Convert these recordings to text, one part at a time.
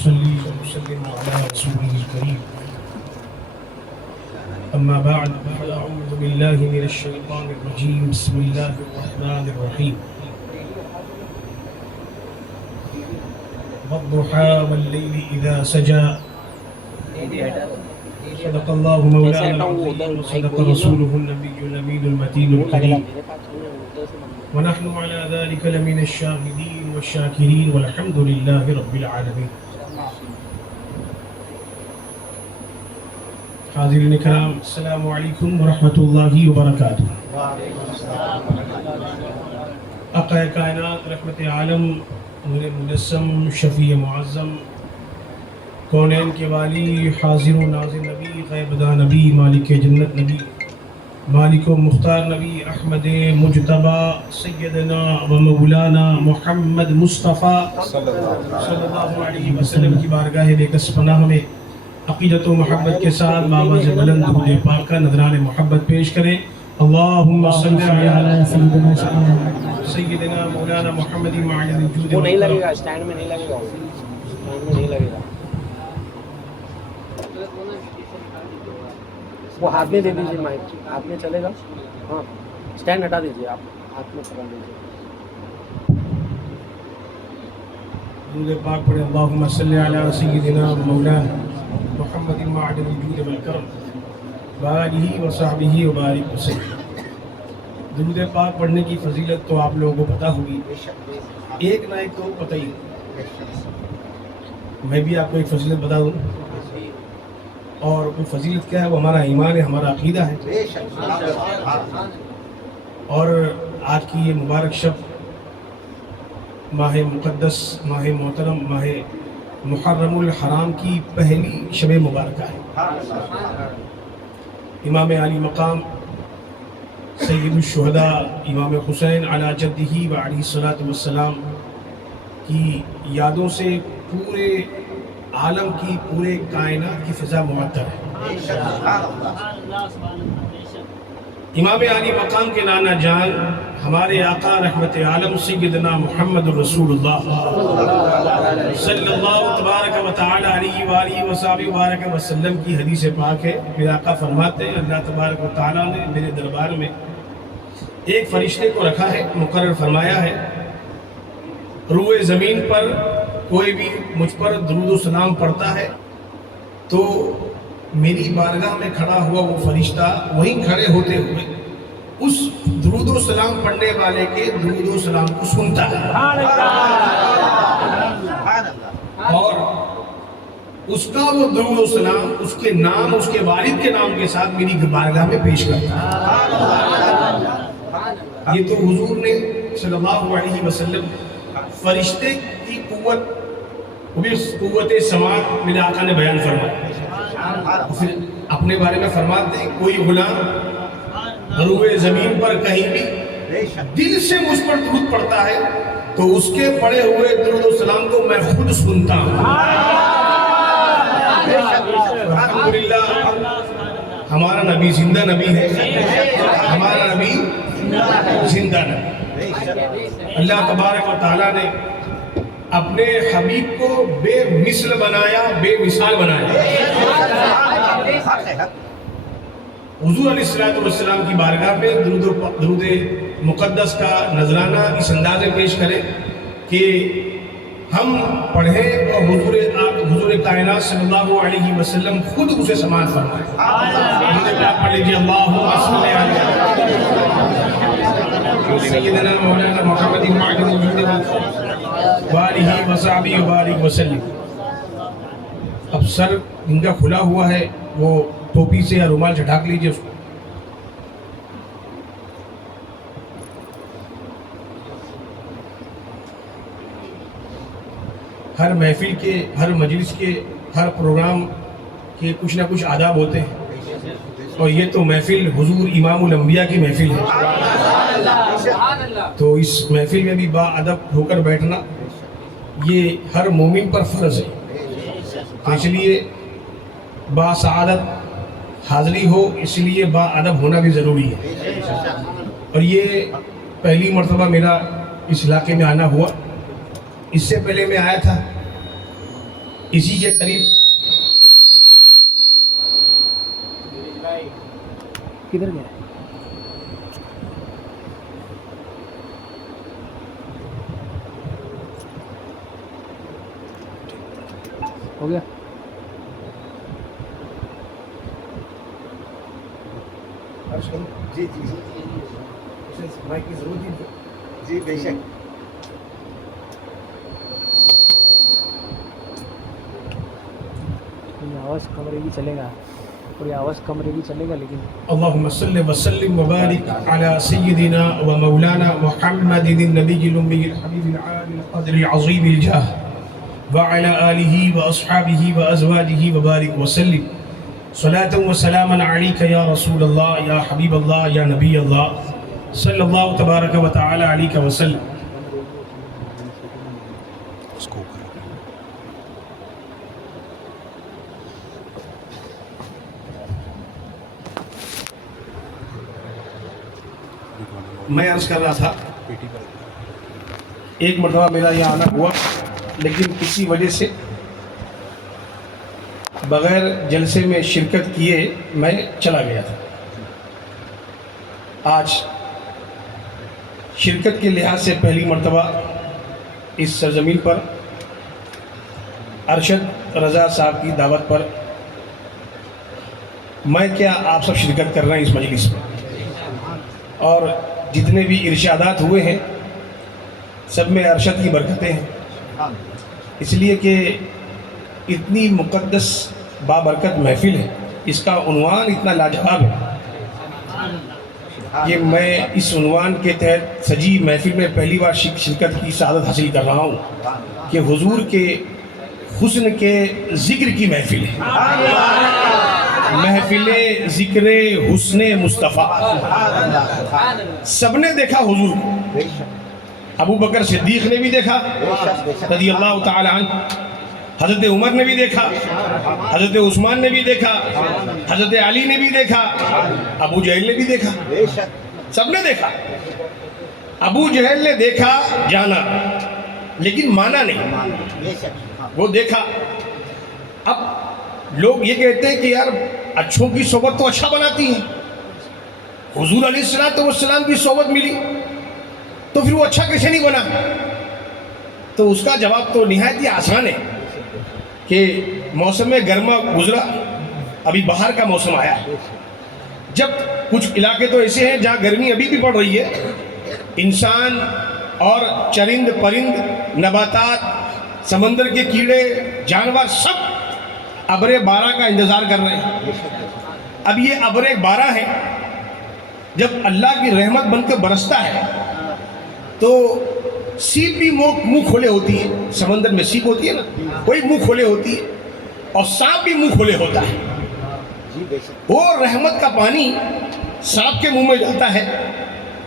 صلی وسلم علی رسوله الكریم اما بعد فاعوذ باللہ من الشیطان الرجیم بسم اللہ الرحمن الرحیم والضحى واللیل اذا سجى صدق اللہ مولانا العظیم وصدق رسوله النبی الامین المتین الکریم ونحن على ذلك لمن الشاهدين والشاكرين والحمد لله رب العالمين. حاضرین کرام السلام علیکم ورحمۃ اللہ وبرکاتہ. آقا کائنات رحمت عالم نور مجسم شفیع معظم کونین کے والی حاضر و ناظر نبی غیب داں نبی مالک جنت نبی مالک و مختار نبی احمد مجتبی سیدنا و مولانا محمد مصطفیٰ صلی اللہ علیہ وسلم کی بارگاہ بے کس پناہ میں عقیدت و محبت کے ساتھ باواز بلند درود پاک کا نذران محبت پیش کریں. اللہم صلی علی سیدنا مولانا محمد معین الجود. وہ نہیں لگے گا اسٹینڈ میں، نہیں لگے گا، اسٹینڈ میں نہیں لگے گا. وہ ہاتھ میں دے دیجیے، مائک ہاتھ میں چلے گا. ہاں اسٹینڈ ہٹا دیجیے، آپ ہاتھ میں پکڑ لیجیے. درود پاک پڑھیں. اللہم صلی علی سیدنا مولانا محمد معین الجود والکرم وآلہ وصحبہ وبارک وسلم. درود پاک پڑھنے کی فضیلت تو آپ لوگوں کو پتہ ہوگی، ایک نہ ایک تو پتہ ہی. میں بھی آپ کو ایک فضیلت بتا دوں، اور وہ فضیلت کیا ہے؟ وہ ہمارا ایمان ہے، ہمارا عقیدہ ہے. اور آج کی یہ مبارک شب ماہ مقدس، ماہ محترم، ماہ محرم الحرام کی پہلی شب مبارکہ ہے. امام علی مقام سید الشہداء امام حسین علی جدہ و علیہ الصلاۃ والسلام کی یادوں سے پورے عالم کی، پورے کائنات کی فضا معطر ہے. امام علی مقام کے نانا جان ہمارے آقا رحمت عالم سیدنا محمد رسول اللہ صلی اللہ تبارک و تعالی علیہ وآلہ وصحبہ وبارک وسلم کی حدیث پاک ہے. میرے آقا فرماتے ہیں اللہ تبارک و تعالی نے میرے دربار میں ایک فرشتے کو رکھا ہے، مقرر فرمایا ہے روئے زمین پر کوئی بھی مجھ پر درود و سلام پڑھتا ہے تو میری بارگاہ میں کھڑا ہوا وہ فرشتہ وہیں کھڑے ہوتے ہوئے اس درود و سلام پڑھنے والے کے درود و سلام کو سنتا ہے، اور اس کا وہ درود و سلام اس کے نام، اس کے والد کے نام کے ساتھ میری بارگاہ میں پیش کرتا ہے. یہ تو حضور نے صلی اللہ علیہ وسلم فرشتے کی قوت، وہ بھی قوت سماعت میرے آقا نے بیان فرمایا. پھر اپنے بارے میں فرماتے ہیں کوئی غلام روئے زمین پر کہیں بھی دل سے مجھ پر درود پڑھتا ہے تو اس کے پڑھے ہوئے درود و سلام کو میں خود سنتا ہوں. الحمدللہ ہمارا نبی زندہ نبی ہے، ہمارا نبی زندہ نبی. اللہ تبارک و تعالیٰ نے اپنے حبیب کو بے مثل بنایا، بے مثال بنایا. حضور علیہ السلام کی بارگاہ میں درود مقدس کا نذرانہ اس انداز میں پیش کریں کہ ہم پڑھیں اور حضور کائنات صلی اللہ علیہ وسلم خود اسے سماعت فرمائیں. پڑھ لیجیے اللہم صلی علی سیدنا مولانا محمد معین الجود وآلہ وصحبہ وبارک وسلم. اب سر ان کا کھلا ہوا ہے، وہ ٹوپی سے یا رومال سے ڈھانک لیجیے اس کو. ہر محفل کے، ہر مجلس کے، ہر پروگرام کے کچھ نہ کچھ آداب ہوتے ہیں، اور یہ تو محفل حضور امام الانبیاء کی محفل ہے، تو اس محفل میں بھی با ادب ہو کر بیٹھنا یہ ہر مومن پر فرض ہے. تو اس لیے با سعادت حاضری ہو، اس لیے با ادب ہونا بھی ضروری ہے. اور یہ پہلی مرتبہ میرا اس علاقے میں آنا ہوا. اس سے پہلے میں آیا تھا اسی کے قریب کدھر گئے؟ ہو گیا؟ جی جی مائک کی ضرورت ہی جی بے شک تھوڑی آواز کم رہے گی چلے گا، تھوڑی آواز کم رہے گی چلے گا لیکن اللهم صل وسلم وبارك على سيدنا ومولانا محمد النبي الأمي الحبيب العالي القدر العظيم الجاه وعلى آله وأصحابه وأزواجه وبارك وسلم صلاة وسلاما عليك يا رسول الله يا حبيب الله يا نبي الله صلى الله تبارك وتعالى عليك وسلم. میں عرض کر رہا تھا ایک مرتبہ میرا یہاں آنا ہوا لیکن کسی وجہ سے بغیر جلسے میں شرکت کیے میں چلا گیا تھا. آج شرکت کے لحاظ سے پہلی مرتبہ اس سرزمین پر ارشد رضا صاحب کی دعوت پر میں کیا آپ سب شرکت کر رہے ہیں اس مجلس میں، اور جتنے بھی ارشادات ہوئے ہیں سب میں ارشد کی برکتیں ہیں، اس لیے کہ اتنی مقدس بابرکت محفل ہے، اس کا عنوان اتنا لاجواب ہے کہ میں اس عنوان کے تحت سجی محفل میں پہلی بار شرکت کی سعادت حاصل کر رہا ہوں کہ حضور کے حسن کے ذکر کی محفل ہے، محفل ذکر حسن مصطفیٰ. سب نے دیکھا حضور کو، ابو بکر صدیق نے بھی دیکھا رضی اللہ تعالی عنہ، حضرت عمر نے بھی دیکھا، حضرت عثمان نے بھی دیکھا، حضرت علی نے بھی دیکھا، ابو جہل نے بھی دیکھا، سب نے دیکھا. ابو جہل نے دیکھا جانا لیکن مانا نہیں، وہ دیکھا. اب لوگ یہ کہتے ہیں کہ یار اچھوں کی صحبت تو اچھا بناتی ہے، حضور علیہ السلام کی صحبت ملی تو پھر وہ اچھا کیسے نہیں بنا؟ تو اس کا جواب تو نہایت ہی آسان ہے کہ موسم گرما گزرا، ابھی باہر کا موسم آیا. جب کچھ علاقے تو ایسے ہیں جہاں گرمی ابھی بھی پڑ رہی ہے، انسان اور چرند پرند نباتات سمندر کے کیڑے جانور سب ابر بارہ کا انتظار کر رہے ہیں. اب یہ ابر بارہ ہے، جب اللہ کی رحمت بن کے برستا ہے تو سیپ بھی منہ کھولے ہوتی ہے، سمندر میں سیپ ہوتی ہے نا، وہی منہ کھولے ہوتی ہے، اور سانپ بھی منہ کھولے ہوتا ہے. وہ رحمت کا پانی سانپ کے منہ میں جاتا ہے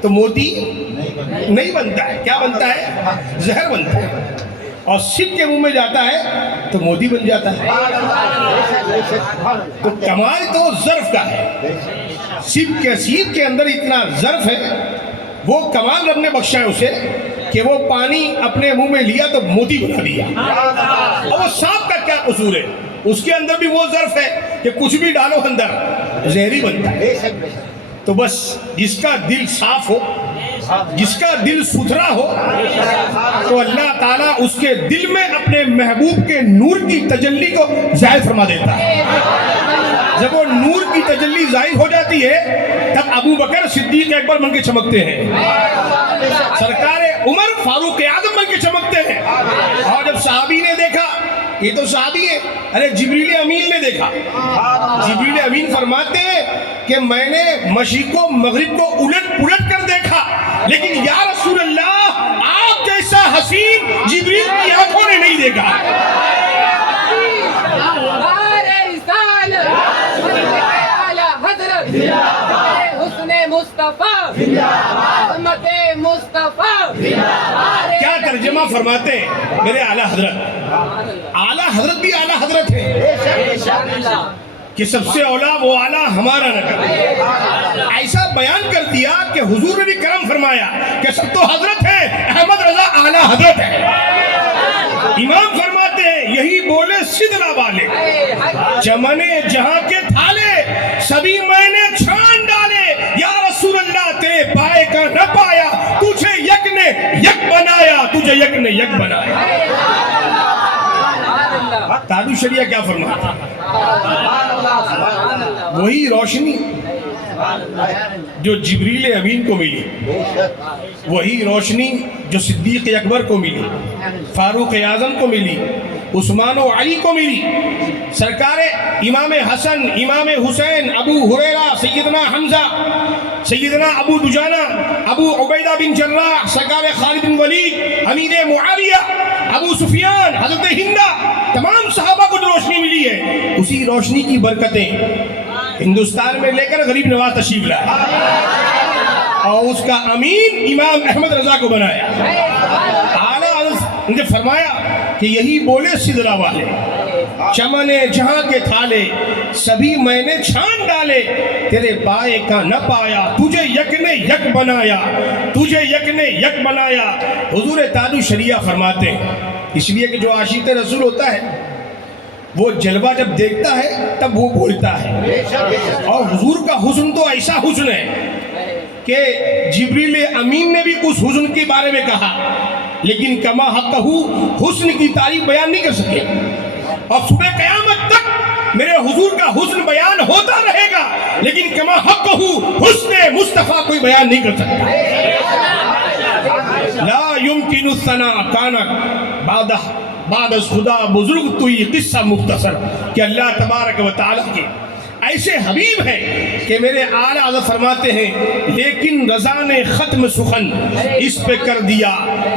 تو موتی نہیں بنتا ہے، کیا بنتا ہے؟ زہر بنتا ہے. اور سیپ کے منہ میں جاتا ہے تو موتی بن جاتا ہے. تو کمال تو ظرف کا ہے، سیپ کے اندر اتنا ظرف ہے، وہ کمال رب نے بخشا ہے اسے کہ وہ پانی اپنے منہ میں لیا تو موتی بنا دیا. اور وہ سانپ کا کیا قصور ہے؟ اس کے اندر بھی وہ ظرف ہے کہ کچھ بھی ڈالو اندر زہری بنتا ہے. تو بس جس کا دل صاف ہو، جس کا دل ستھرا ہو، تو اللہ تعالیٰ اس کے دل میں اپنے محبوب کے نور کی تجلی کو ظاہر فرما دیتا ہے. جب وہ نور کی تجلی ظاہر ہو جاتی ہے تب ابو بکر صدیق اکبر بن کے چمکتے ہیں، سرکار عمر فاروق اعظم بن کے چمکتے ہیں. اور جب صحابی نے دیکھا، یہ تو صحابی ہے، ارے جبریل امین نے دیکھا، جبریل امین فرماتے ہیں کہ میں نے مشرق و مغرب کو الٹ پلٹ کر دیکھا، لیکن یا رسول اللہ آپ جیسا حسین جبریل کی آنکھوں نے نہیں دیکھا. کیا ترجمہ فرماتے ہیں میرے اعلیٰ حضرت؟ اعلیٰ حضرت بھی اعلیٰ حضرت ہے کہ سب سے اولا وہ اعلیٰ ہمارا نگر. ایسا بیان کر دیا کہ حضور نے بھی کرم فرمایا کہ سب تو حضرت ہے، احمد رضا اعلیٰ حضرت ہے. امام فرماتے ہیں یہی بولے سدرا والے، چمنے جہاں کے تھالے سبھی میں نے چھان ڈالے، یا رسول اللہ تیرے پائے کا نہ پایا، تجھے یک نے یک بنایا، تجھے یک نے یک بنایا۔ تادو شریعہ کیا فرماتا؟ وہی روشنی جو جبریل امین کو ملی، وہی روشنی جو صدیق اکبر کو ملی، فاروق اعظم کو ملی، عثمان و علی کو ملی، سرکار امام حسن، امام حسین، ابو ہریرہ، سیدنا حمزہ، سیدنا ابو دجانہ، ابو عبیدہ بن جراح، سرکار خالد بن ولید، امیر معاویہ، ابو سفیان، حضرت ہندہ، تمام صحابہ کو جو روشنی ملی ہے، اسی روشنی کی برکتیں ہندوستان میں لے کر غریب نواز تشریف لائے اور اس کا امین امام احمد رضا کو بنایا۔ اعلیٰ حضرت نے فرمایا کہ یہی بولے سدرا والے، چمنے جہاں کے تھالے سبھی میں نے چھان ڈالے، تیرے پائے کا نہ پایا، تجھے یک نے یک بنایا، تجھے یک نے یک بنایا۔ حضور تاج الشریعہ فرماتے ہیں، اس لیے کہ جو عاشق رسول ہوتا ہے وہ جلوہ جب دیکھتا ہے تب وہ بولتا ہے، اور حضور کا حسن تو ایسا حسن ہے کہ جبریل امین نے بھی اس حسن کے بارے میں کہا، لیکن کما حقہ حسن کی تعریف بیان نہیں کر سکے، اور صبح قیامت تک میرے حضور کا حسن بیان ہوتا رہے گا، لیکن کما حقہ حسن مصطفیٰ کوئی بیان نہیں کر سکتا۔ لا يمکن الثناء کانک بعد از خدا بزرگ تو یہ قصہ مختصر، کہ اللہ تبارک و تعالیٰ کے ایسے حبیب ہیں کہ میرے اعلیٰ حضرت فرماتے ہیں، لیکن رضا نے ختم سخن اس پہ کر دیا،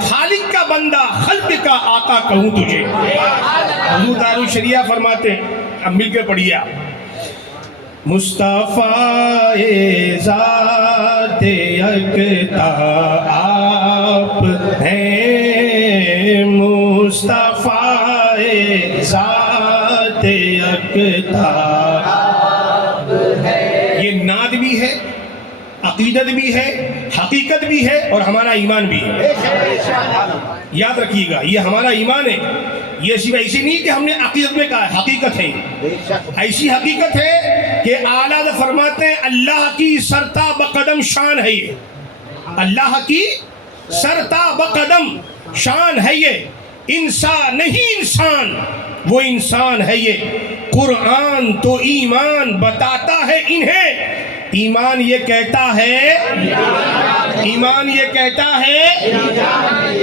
خالق کا بندہ خلق کا آقا کہوں تجھے۔ حضور تاج الشریعہ فرماتے ہیں، اب مل کے پڑھیے آپ، مصطفیٰ ذات یکتا آپ ہیں، مصطفیٰ ذات یکتا آپ ہیں۔ یہ نعت بھی ہے، عقیدت بھی ہے، حقیقت بھی ہے، اور ہمارا ایمان بھی ہے۔ یاد رکھیے گا، یہ ہمارا ایمان ہے، یہ صرف ایسی نہیں کہ ہم نے عقیدت میں کہا ہے، حقیقت ہے، ایسی حقیقت ہے کہ اعلیٰ فرماتے ہیں اللہ کی سرتا بقدم شان ہے، یہ اللہ کی سرتا بقدم شان ہے، یہ انسان نہیں انسان، وہ انسان ہے، یہ قرآن تو ایمان بتاتا ہے انہیں، ایمان یہ کہتا ہے، ایمان یہ کہتا ہے،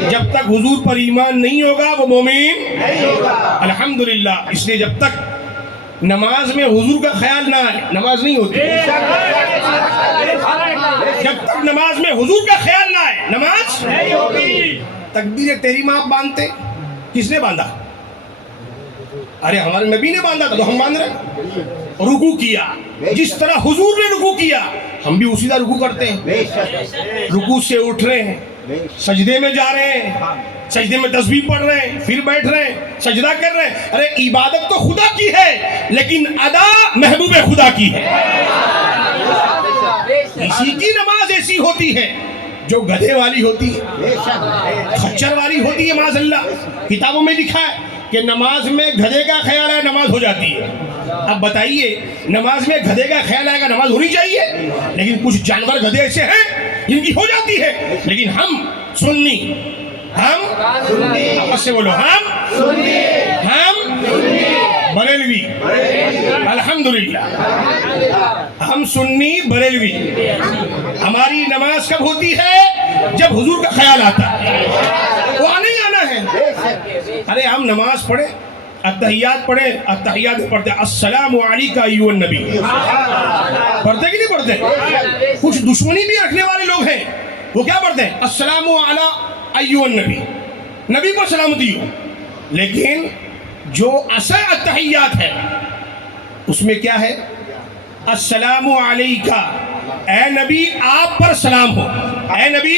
جب تک حضور پر ایمان نہیں ہوگا وہ مومن نہیں ہوگا۔ الحمدللہ، اس لیے جب تک نماز میں حضور کا خیال نہ آئے نماز نہیں ہوتی، جب تک نماز میں حضور کا خیال نہ آئے نماز نہیں ہوگی۔ تکبیر تحریمہ آپ باندھتے، کس نے باندھا؟ ارے ہمارے نبی نے باندھا تھا تو ہم باندھ رہے۔ رکوع کیا، جس طرح حضور نے رکوع کیا ہم بھی اسی طرح رکوع کرتے ہیں، رکوع سے اٹھ رہے ہیں، سجدے میں جا رہے ہیں، سجدے میں تسبیح پڑھ رہے ہیں، پھر بیٹھ رہے ہیں، سجدہ کر رہے ہیں۔ ارے عبادت تو خدا کی ہے، لیکن ادا محبوب خدا کی ہے۔ اسی کی نماز ایسی ہوتی ہے جو گدھے والی ہوتی ہے، خچر والی ہوتی ہے، معاذ اللہ۔ کتابوں میں لکھا ہے کہ نماز میں گدھے کا خیال ہے نماز ہو جاتی ہے۔ اب بتائیے، نماز میں گدھے کا خیال آئے گا نماز ہونی چاہیے، لیکن کچھ جانور گدھے ایسے ہیں جن کی ہو جاتی ہے، لیکن ہم سنی، ہم آپس سے بولو، ہم بریلوی، الحمدللہ ہم سنی بریلوی۔ ہماری نماز کب ہوتی ہے؟ جب حضور کا خیال آتا ہے، وہ نہیں آنا ہے۔ ارے ہم نماز پڑھیں، اتحیات پڑھیں، اتحیات پڑھتے السلام علیکہ ایھا النبی، پڑھتے کہ نہیں پڑھتے؟ کچھ دشمنی بھی رکھنے والے لوگ ہیں، وہ کیا پڑھتے ہیں؟ السلام علی ایھا النبی، نبی پر سلامتی ہو، لیکن جو اصل اتحیات ہے اس میں کیا ہے؟ السلام علیکہ، اے نبی آپ پر سلام ہو، اے نبی۔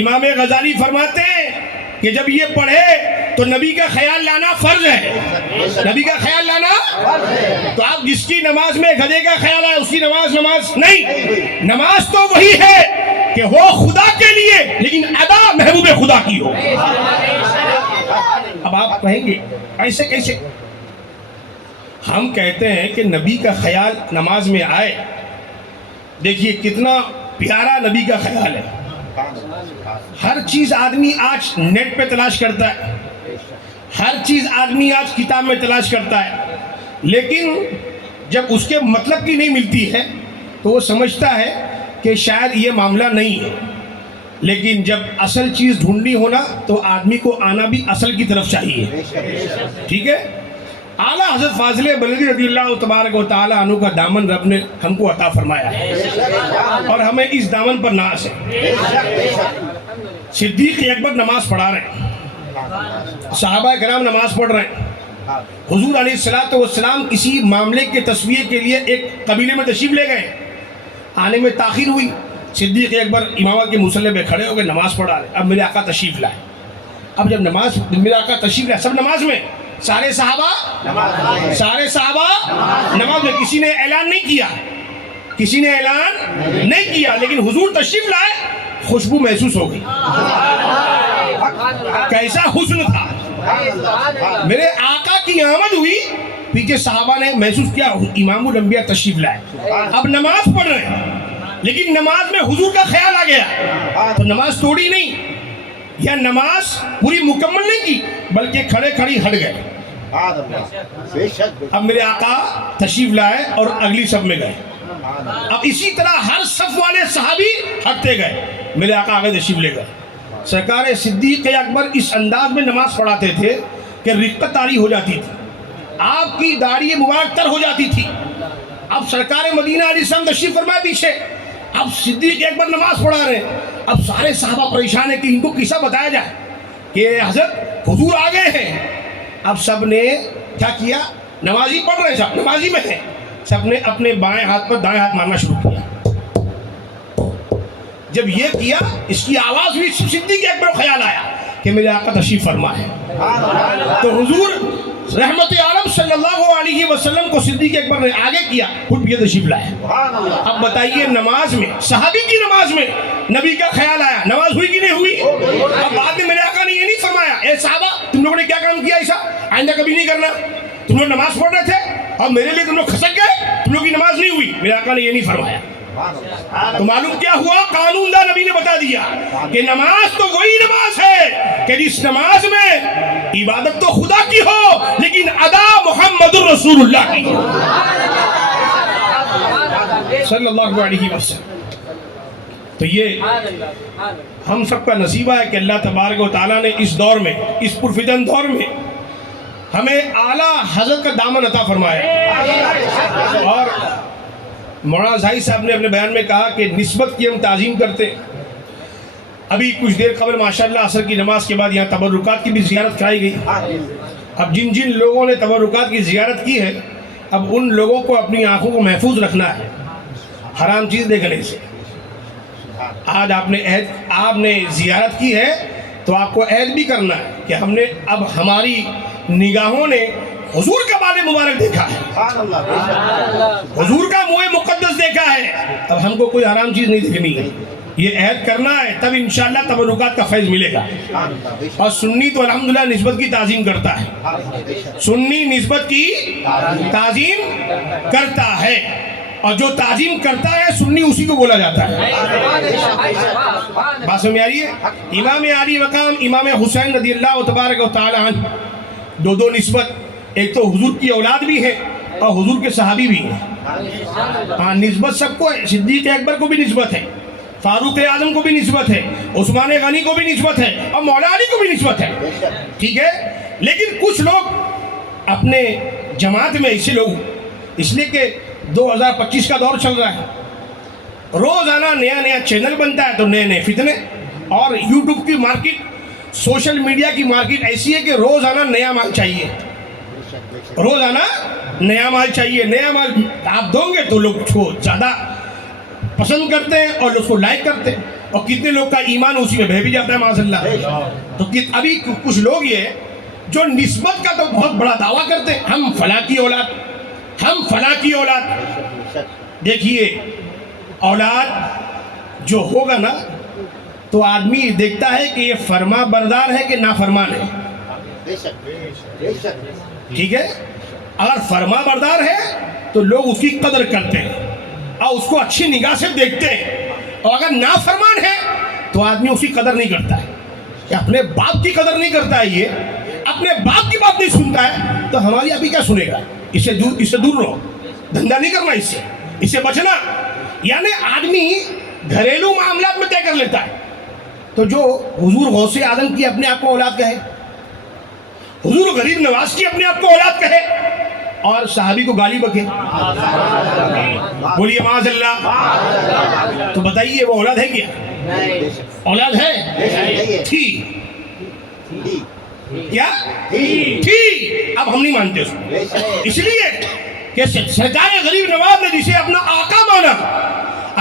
امام غزالی فرماتے ہیں کہ جب یہ پڑھے تو نبی کا خیال لانا فرض ہے، نبی کا خیال لانا۔ تو آپ جس کی نماز میں گدھے کا خیال آئے اس کی نماز نہیں، نماز تو وہی ہے کہ ہو خدا کے لیے لیکن ادا محبوب خدا کی ہو۔ اب آپ کہیں گے ایسے کیسے؟ ہم کہتے ہیں کہ نبی کا خیال نماز میں آئے. دیکھیے کتنا پیارا نبی کا خیال ہے. ہر چیز آدمی آج نیٹ پہ تلاش کرتا ہے, ہر چیز آدمی آج کتاب میں تلاش کرتا ہے, لیکن جب اس کے مطلب کی نہیں ملتی ہے تو وہ سمجھتا ہے کہ شاید یہ معاملہ نہیں ہے. لیکن جب اصل چیز ڈھونڈنی ہونا تو آدمی کو آنا بھی اصل کی طرف چاہیے. ٹھیک ہے. اعلیٰ حضرت فاضل بلدی رضی اللہ تبارک و تعالیٰ عنہ کا دامن رب نے ہم کو عطا فرمایا ہے اور ہمیں اس دامن پر ناز ہے. صدیق اکبر نماز پڑھا رہے ہیں, صحابہ کرام نماز پڑھ رہے ہیں. حضور علیہ الصلوۃ والسلام کسی معاملے کے تصفیے کے لیے ایک قبیلے میں تشریف لے گئے. آنے میں تاخیر ہوئی. صدیق اکبر امامت کے مصلی پہ کھڑے ہو کے نماز پڑھا رہے. اب میرے آقا تشریف لائے. اب جب میرے آقا تشریف لائے, سب نماز میں, سارے صحابہ نماز میں. کسی نے اعلان نہیں کیا, لیکن حضور تشریف لائے, خوشبو محسوس ہو گئی. کیسا حسن تھا. میرے آقا کی آمد ہوئی, پیچھے صحابہ نے محسوس کیا امام الانبیاء تشریف لائے. اب نماز پڑھ رہے ہیں لیکن نماز میں حضور کا خیال آ گیا تو نماز توڑی نہیں یا نماز پوری مکمل نہیں کی, بلکہ کھڑے کھڑی ہٹ گئے. اب میرے آقا تشریف لائے اور اگلی صف میں گئے. اب اسی طرح ہر صف والے صحابی ہٹتے گئے, میرے آقا آگے تشریف لے گئے. سرکار صدیق اکبر اس انداز میں نماز پڑھاتے تھے کہ رقت طاری ہو جاتی تھی, آپ کی داڑھی مبارک تر ہو جاتی تھی. اب سرکار مدینہ علیہ السلام تشریف فرمائے پیچھے, اب صدیق اکبر نماز پڑھا رہے ہیں. اب سارے صحابہ پریشان ہیں کہ ان کو قصہ بتایا جائے کہ حضرت حضور آ گئے ہیں. اب سب نے کیا کیا, نمازی پڑھ رہے ہیں, سب نمازی میں ہیں, سب نے اپنے بائیں ہاتھ پر دائیں ہاتھ مارنا شروع کیا. جب یہ کیا, اس کی آواز ہوئی, صدیق اکبر خیال آیا کہ میرے آقا تشریف فرما ہے. تو حضور رحمت عالم صلی اللہ علیہ وسلم کو صدیق اکبر نے آگے کیا, خود بھی تشریف لائے. اب بتائیے نماز میں, صحابی کی نماز میں نبی کا خیال آیا, نماز ہوئی کہ نہیں ہوئی؟ اب بعد میں میرے آقا نے یہ نہیں فرمایا اے صحابہ تم لوگوں نے کیا کام کیا ایسا, آئندہ کبھی نہیں کرنا. تم لوگ نماز پڑھ رہے تھے اور میرے لیے تم لوگ کھسک گئے, تم لوگ کی نماز نہیں ہوئی. میرے آقا نے یہ نہیں فرمایا. تو معلوم کیا ہوا, قانون دار نبی نے بتا دیا کہ نماز تو وہی نماز ہے کہ جس نماز میں عبادت تو خدا کی ہو لیکن ادا محمد الرسول اللہ کی صلی اللہ علیہ وسلم. تو یہ ہم سب کا نصیبہ ہے کہ اللہ تبارک و تعالیٰ نے اس دور میں, اس پرفتن دور میں ہمیں اعلیٰ حضرت کا دامن عطا فرمایا. اور مولانا زاہد صاحب نے اپنے بیان میں کہا کہ نسبت کی ہم تعظیم کرتے. ابھی کچھ دیر قبل ماشاءاللہ عصر کی نماز کے بعد یہاں تبرکات کی بھی زیارت کرائی گئی. اب جن جن لوگوں نے تبرکات کی زیارت کی ہے, اب ان لوگوں کو اپنی آنکھوں کو محفوظ رکھنا ہے حرام چیز دیکھنے سے. آج آپ نے زیارت کی ہے تو آپ کو عہد بھی کرنا ہے کہ ہم نے, اب ہماری نگاہوں نے حضور کا بال مبارک دیکھا ہے, حضور کا منہ مقدس دیکھا ہے, اب ہم کو کوئی حرام چیز نہیں دیکھنی ہے. یہ عہد کرنا ہے, تب انشاءاللہ تبرکات کا فیض ملے گا. اور سنی تو الحمدللہ نسبت کی تعظیم کرتا ہے, سنی نسبت کی تعظیم کرتا ہے, اور جو تعظیم کرتا ہے سنی اسی کو بولا جاتا ہے. بات سمجھ آ رہی ہے. امام علی مقام امام حسین رضی اللہ تبارک و تعالی عنہ, دو نسبت, ایک تو حضور کی اولاد بھی ہے اور حضور کے صحابی بھی ہیں. ہاں نسبت سب کو ہے, صدیق اکبر کو بھی نسبت ہے, فاروق اعظم کو بھی نسبت ہے, عثمان غنی کو بھی نسبت ہے, اور مولا علی کو بھی نسبت ہے. ٹھیک ہے. لیکن کچھ لوگ اپنے جماعت میں ایسے لوگ, اس لیے کہ 2025 کا دور چل رہا ہے, روزانہ نیا نیا چینل بنتا ہے تو نئے نئے فتنے, اور یوٹیوب کی مارکیٹ, سوشل میڈیا کی مارکیٹ ایسی ہے کہ روزانہ نیا مال چاہیے, روزانہ نیا مال چاہیے. نیا مال آپ دو گے تو لوگ اس کو زیادہ پسند کرتے ہیں اور اس کو لائک کرتے ہیں, اور کتنے لوگ کا ایمان اسی میں بہہ بھی جاتا ہے معاذ اللہ. تو ابھی کچھ لوگ یہ جو نسبت کا تو بہت بڑا دعویٰ کرتے ہیں, ہم فلاں کی اولاد, ہم فلاں کی اولاد. دیکھیے اولاد جو ہوگا نا تو آدمی دیکھتا ہے کہ یہ فرما بردار ہے کہ نافرمان ہے. ٹھیک ہے؟ اگر فرما بردار ہے تو لوگ اس کی قدر کرتے ہیں اور اس کو اچھی نگاہ سے دیکھتے ہیں، اور اگر نافرمان ہے تو آدمی اس کی قدر نہیں کرتا ہے، کہ اپنے باپ کی قدر نہیں کرتا ہے، یہ اپنے باپ کی بات نہیں سنتا ہے تو ہماری ابھی کیا سنے گا؟ اس سے دور رہو، دھندا نہیں کرنا، اس سے بچنا۔ یعنی آدمی گھریلو معاملات میں طے کر لیتا ہے، تو جو حضور غوث اعظم کی اپنے آپ کو اولاد کہے، حضور غریب نواز کی اپنے آپ کو اولاد کہے، اور صحابی کو گالی بکے، بولیے معاذ اللہ، تو بتائیے وہ اولاد ہے کیا؟ اولاد ہے؟ تھی کیا؟ تھی، اب ہم نہیں مانتے اس کو، اس لیے کہ سرکار غریب نواز نے جسے اپنا آقا مانا،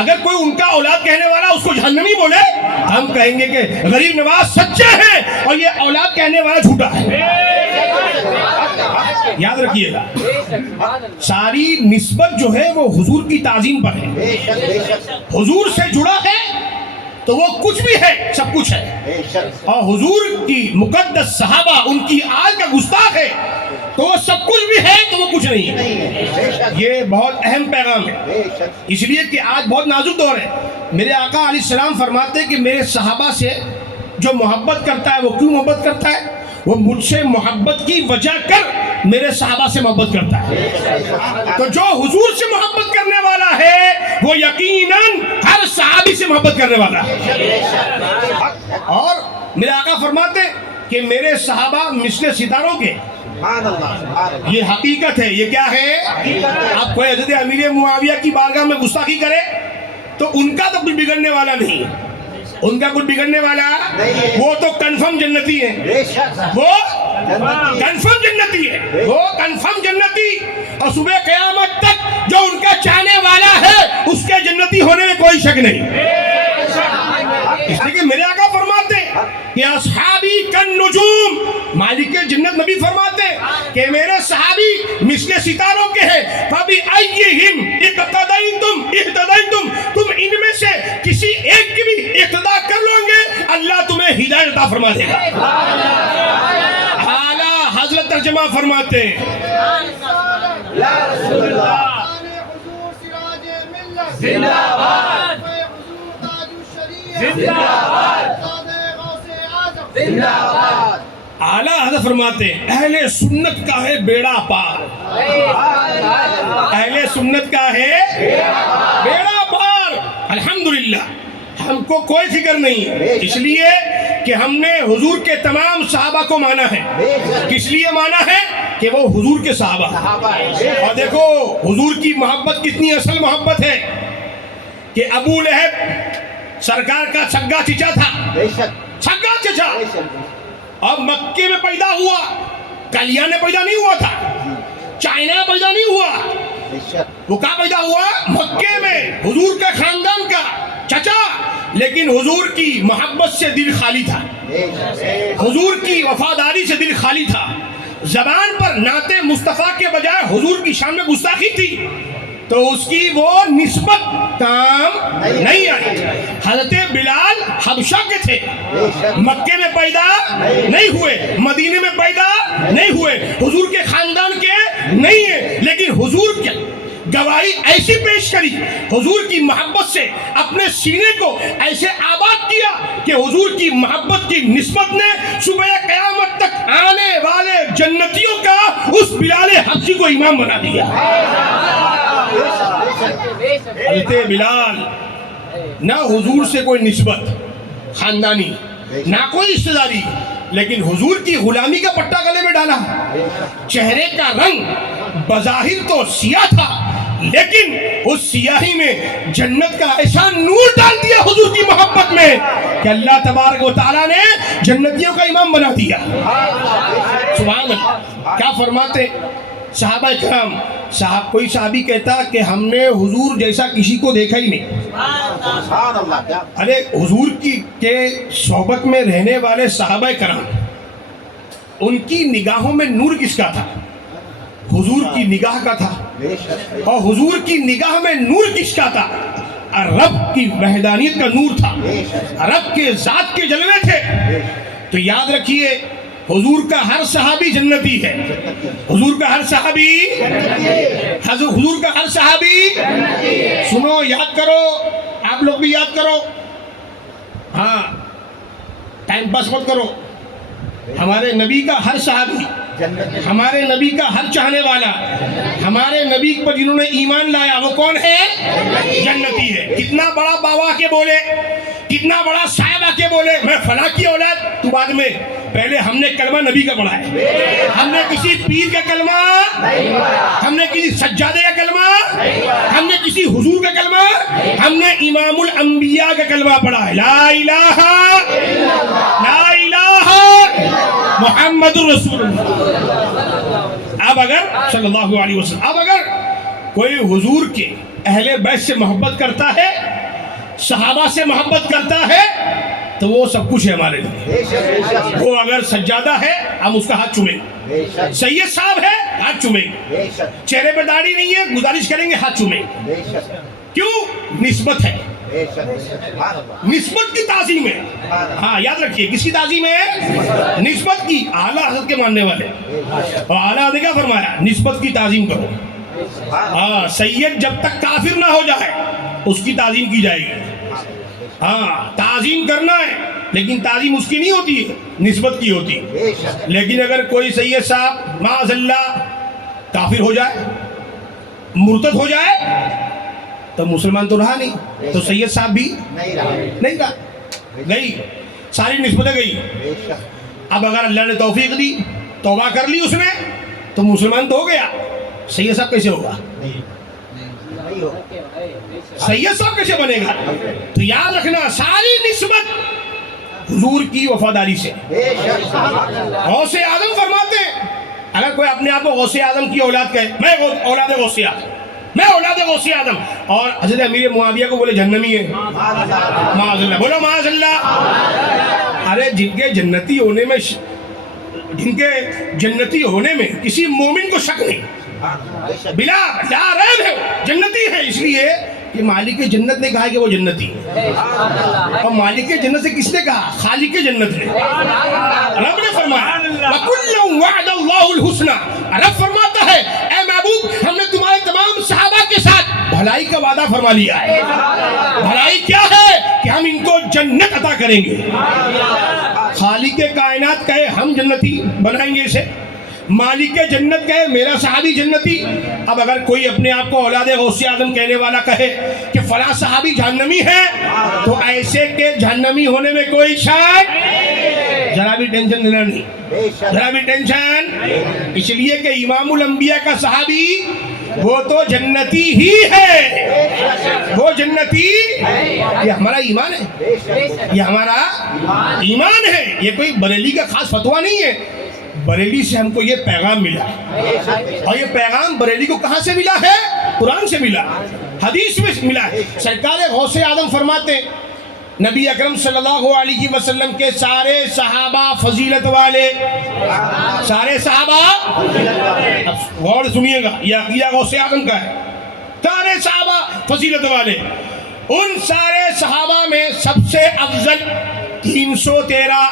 اگر کوئی ان کا اولاد کہنے والا اس کو جہنمی بولے، ہم کہیں گے کہ غریب نواز سچے ہیں اور یہ اولاد کہنے والا جھوٹا ہے۔ یاد رکھیے گا، ساری نسبت جو ہے وہ حضور کی تعظیم پر ہے، حضور سے جڑا ہے تو وہ کچھ بھی ہے، سب کچھ ہے، اور حضور کی مقدس صحابہ ان کی آل کا گستاخ ہے تو وہ سب کچھ بھی ہے تو وہ کچھ نہیں ہے۔ یہ بہت اہم پیغام ہے، اس لیے کہ آج بہت نازک دور ہے۔ میرے آقا علیہ السلام فرماتے ہیں کہ میرے صحابہ سے جو محبت کرتا ہے وہ کیوں محبت کرتا ہے؟ وہ مجھ سے محبت کی وجہ کر میرے صحابہ سے محبت کرتا ہے۔ تو جو حضور سے محبت کرنے والا ہے وہ یقیناً ہر صحابی سے محبت کرنے والا ہے۔ اور میرے آقا فرماتے ہیں کہ میرے صحابہ مثل ستاروں کے، یہ حقیقت ہے۔ یہ کیا ہے؟ آپ کوئی حضرت امیر معاویہ کی بارگاہ میں گستاخی کرے تو ان کا تو کچھ بگڑنے والا نہیں، ان کا کچھ بگڑنے والا، وہ تو کنفرم جنتی ہے، وہ کنفرم جنتی ہے، وہ کنفرم جنتی، اور صبح قیامت تک جو ان کا چاہنے والا ہے اس کے جنتی ہونے میں کوئی شک نہیں۔ اس لیے کہ میرے آقا فرماتے ہیں کہ اصحابی کالنجوم، مالک جنت نبی فرماتے ہیں کہ میرے صحابی مثل ستاروں کے ہیں، فَبِأَيِّهِمْ اِقْتَدَيْتُمْ، تم ان میں سے کسی ایک کی بھی اقتدا کر لو گے اللہ تمہیں ہدایت عطا فرما دے گا۔ اعلیٰ حضرت ترجمہ فرماتے ہیں، یا رسول اللہ، زندہ باد، زندہ باد، زندہ باد۔ اعلیٰ حضرت فرماتے ہیں اہل سنت کا ہے بیڑا پار، اہل سنت کا ہے بیڑا پار۔ الحمدللہ ہم کو کوئی فکر نہیں، اس لیے کہ ہم نے حضور کے تمام صحابہ کو مانا ہے۔ کس لیے مانا ہے؟ کہ وہ حضور کے صحابہ۔ اور دیکھو حضور کی محبت کتنی اصل محبت ہے کہ ابو لہب سرکار کا سگا چچا تھا، سگا چچا، اور مکے میں پیدا ہوا، کلیا نے پیدا نہیں ہوا تھا، چائنا میں پیدا نہیں ہوا، وہ کہاں پیدا ہوا؟ مکے میں، حضور کے خاندان کا چچا، لیکن حضور کی محبت سے دل خالی تھا، حضور کی وفاداری سے دل خالی تھا، زبان پر نعت مصطفیٰ کے بجائے حضور کی شان میں گستاخی تھی، تو اس کی وہ نسبت کام نہیں آئی۔ حضرت بلال حبشہ کے تھے، مکے میں پیدا نہیں ہوئے، مدینے میں پیدا نہیں ہوئے، حضور کے خاندان کے نہیں ہیں، لیکن حضور کے گواہی ایسی پیش کری، حضور کی محبت سے اپنے سینے کو ایسے آباد کیا کہ حضور کی محبت کی نسبت نے صبح قیامت تک آنے والے جنتیوں کا اس بلال حبشی کو امام بنا دیا۔ حضرت بلال نہ حضور سے کوئی نسبت خاندانی، نہ کوئی رشتہ داری، لیکن حضور کی غلامی کا پٹا گلے میں ڈالا۔ چہرے کا رنگ بظاہر تو سیاہ تھا، لیکن اس سیاہی میں جنت کا ایسا نور ڈال دیا حضور کی محبت میں کہ اللہ تبارک و تعالیٰ نے جنتیوں کا امام بنا دیا۔ سبحان اللہ۔ کیا فرماتے صحابہ کرام؟ کوئی صحابی کہتا کہ ہم نے حضور جیسا کسی کو دیکھا ہی نہیں۔ ارے حضور کی کے صحبت میں رہنے والے صحابہ کرام، ان کی نگاہوں میں نور کس کا تھا؟ حضور کی نگاہ کا تھا۔ اور حضور کی نگاہ میں نور کس کا تھا؟ رب کی وحدانیت کا نور تھا، رب کے ذات کے جلوے تھے۔ تو یاد رکھیے حضور کا ہر صحابی جنتی ہے، حضور کا ہر صحابی، حضور کا ہر صحابی سنو، یاد کرو، آپ لوگ بھی یاد کرو، ہاں ٹائم پاس مت کرو. ہمارے نبی کا ہر صحابی، ہمارے نبی کا ہر چاہنے والا، ہمارے نبی پر جنہوں نے ایمان لایا وہ کون ہے؟ جنتی ہے. کتنا بڑا باوا کے بولے، کتنا بڑا صاحب آ کے بولے میں فلاں کی اولاد، تو بعد میں پہلے ہم نے کلمہ نبی کا پڑھا ہے. ہم نے کسی پیر کا کلمہ، ہم نے کسی سجادے کا کلمہ، ہم نے کسی حضور کا کلمہ، ہم نے امام الانبیاء کا کلمہ پڑھا ہے. لا الہ لا الہ محمد رسول اللہ. اب اگر صلی اللہ علیہ وسلم، اب اگر کوئی حضور کے اہل بیت سے محبت کرتا ہے، صحابہ سے محبت کرتا ہے، تو وہ سب کچھ ہے ہمارے لیے. وہ اگر سجادہ ہے ہم اس کا ہاتھ چومیں گے، سید صاحب ہے ہاتھ چومیں گے، چہرے پہ داڑھی نہیں ہے گزارش کریں گے ہاتھ چومیں گے. کیوں؟ نسبت ہے، نسبت کی تعظیم ہے. ہاں یاد رکھیے، کس کی تعظیم ہے؟ نسبت کی. اعلیٰ حضرت کے ماننے والے، اور اعلیٰ حضرت کیا فرمایا؟ نسبت کی تعظیم کرو. ہاں سید جب تک کافر نہ ہو جائے اس کی تعظیم کی جائے گی. ہاں تعظیم کرنا ہے لیکن تعظیم اس کی نہیں ہوتی ہے، نسبت کی ہوتی ہے. لیکن اگر کوئی سید صاحب معاذ اللہ کافر ہو جائے، مرتد ہو جائے، تو مسلمان تو رہا نہیں، تو سید صاحب بھی نہیں رہا، گئی ساری نسبتیں گئی. اب اگر اللہ نے توفیق دی، توبہ کر لی اس نے، تو مسلمان تو ہو گیا، سید صاحب کیسے ہوگا؟ سید صاحب کیسے بنے گا؟ تو یاد رکھنا ساری نسبت حضور کی وفاداری سے. غوث اعظم فرماتے ہیں، اگر کوئی اپنے آپ کو غوث اعظم کی اولاد کہے، میں اولاد غوث اعظم، میں اولاد غوث اعظم، اور حضرت امیر معاویہ کو بولے جہنمی ہے، معاذ اللہ، بولو معاذ اللہ. ارے جن کے جنتی ہونے میں کسی مومن کو شک نہیں، بلا لا ریب ہے جنتی ہے. اس لیے کہ مالک جنت نے کہا کہ وہ جنتی ہے، اور مالک جنت سے کس نے کہا؟ خالق جنت نے. رب نے فرمایا وَكُلًّا وَعَدَ اللَّهُ الْحُسْنَى. رب فرماتا ہے اے محبوب ہم نے تمہارے تمام صحابہ کے ساتھ بھلائی کا وعدہ فرما لیا ہے. بھلائی کیا ہے؟ کہ ہم ان کو جنت عطا کریں گے. خالق کائنات کہے ہم جنتی بنائیں گے اسے، مالک جنت کہے میرا صحابی جنتی. اب اگر کوئی اپنے آپ کو اولاد غوث اعظم کہنے والا کہے کہ فلاں صحابی جہنمی ہے، تو ایسے کے جہنمی ہونے میں کوئی شک، ذرا بھی ٹینشن لینا نہیں، ذرا بھی ٹینشن. اس لیے کہ امام الانبیاء کا صحابی وہ تو جنتی ہی ہے، وہ جنتی. یہ ہمارا ایمان ہے، یہ ہمارا ایمان ہے. یہ کوئی بریلی کا خاص فتویٰ نہیں ہے. بریلی سے ہم کو یہ پیغام ملا، اور یہ پیغام بریلی کو کہاں سے ملا ہے؟ قرآن سے ملا، حدیث میں ملا ہے. سرکار غوث اعظم فرماتے ہیں نبی اکرم صلی اللہ علیہ وسلم کے سارے صحابہ فضیلت والے، سارے صحابہ، اب غور سنیے گا یہ عقیدہ غوث اعظم کا ہے، سارے صحابہ فضیلت والے. ان سارے صحابہ میں سب سے افضل 313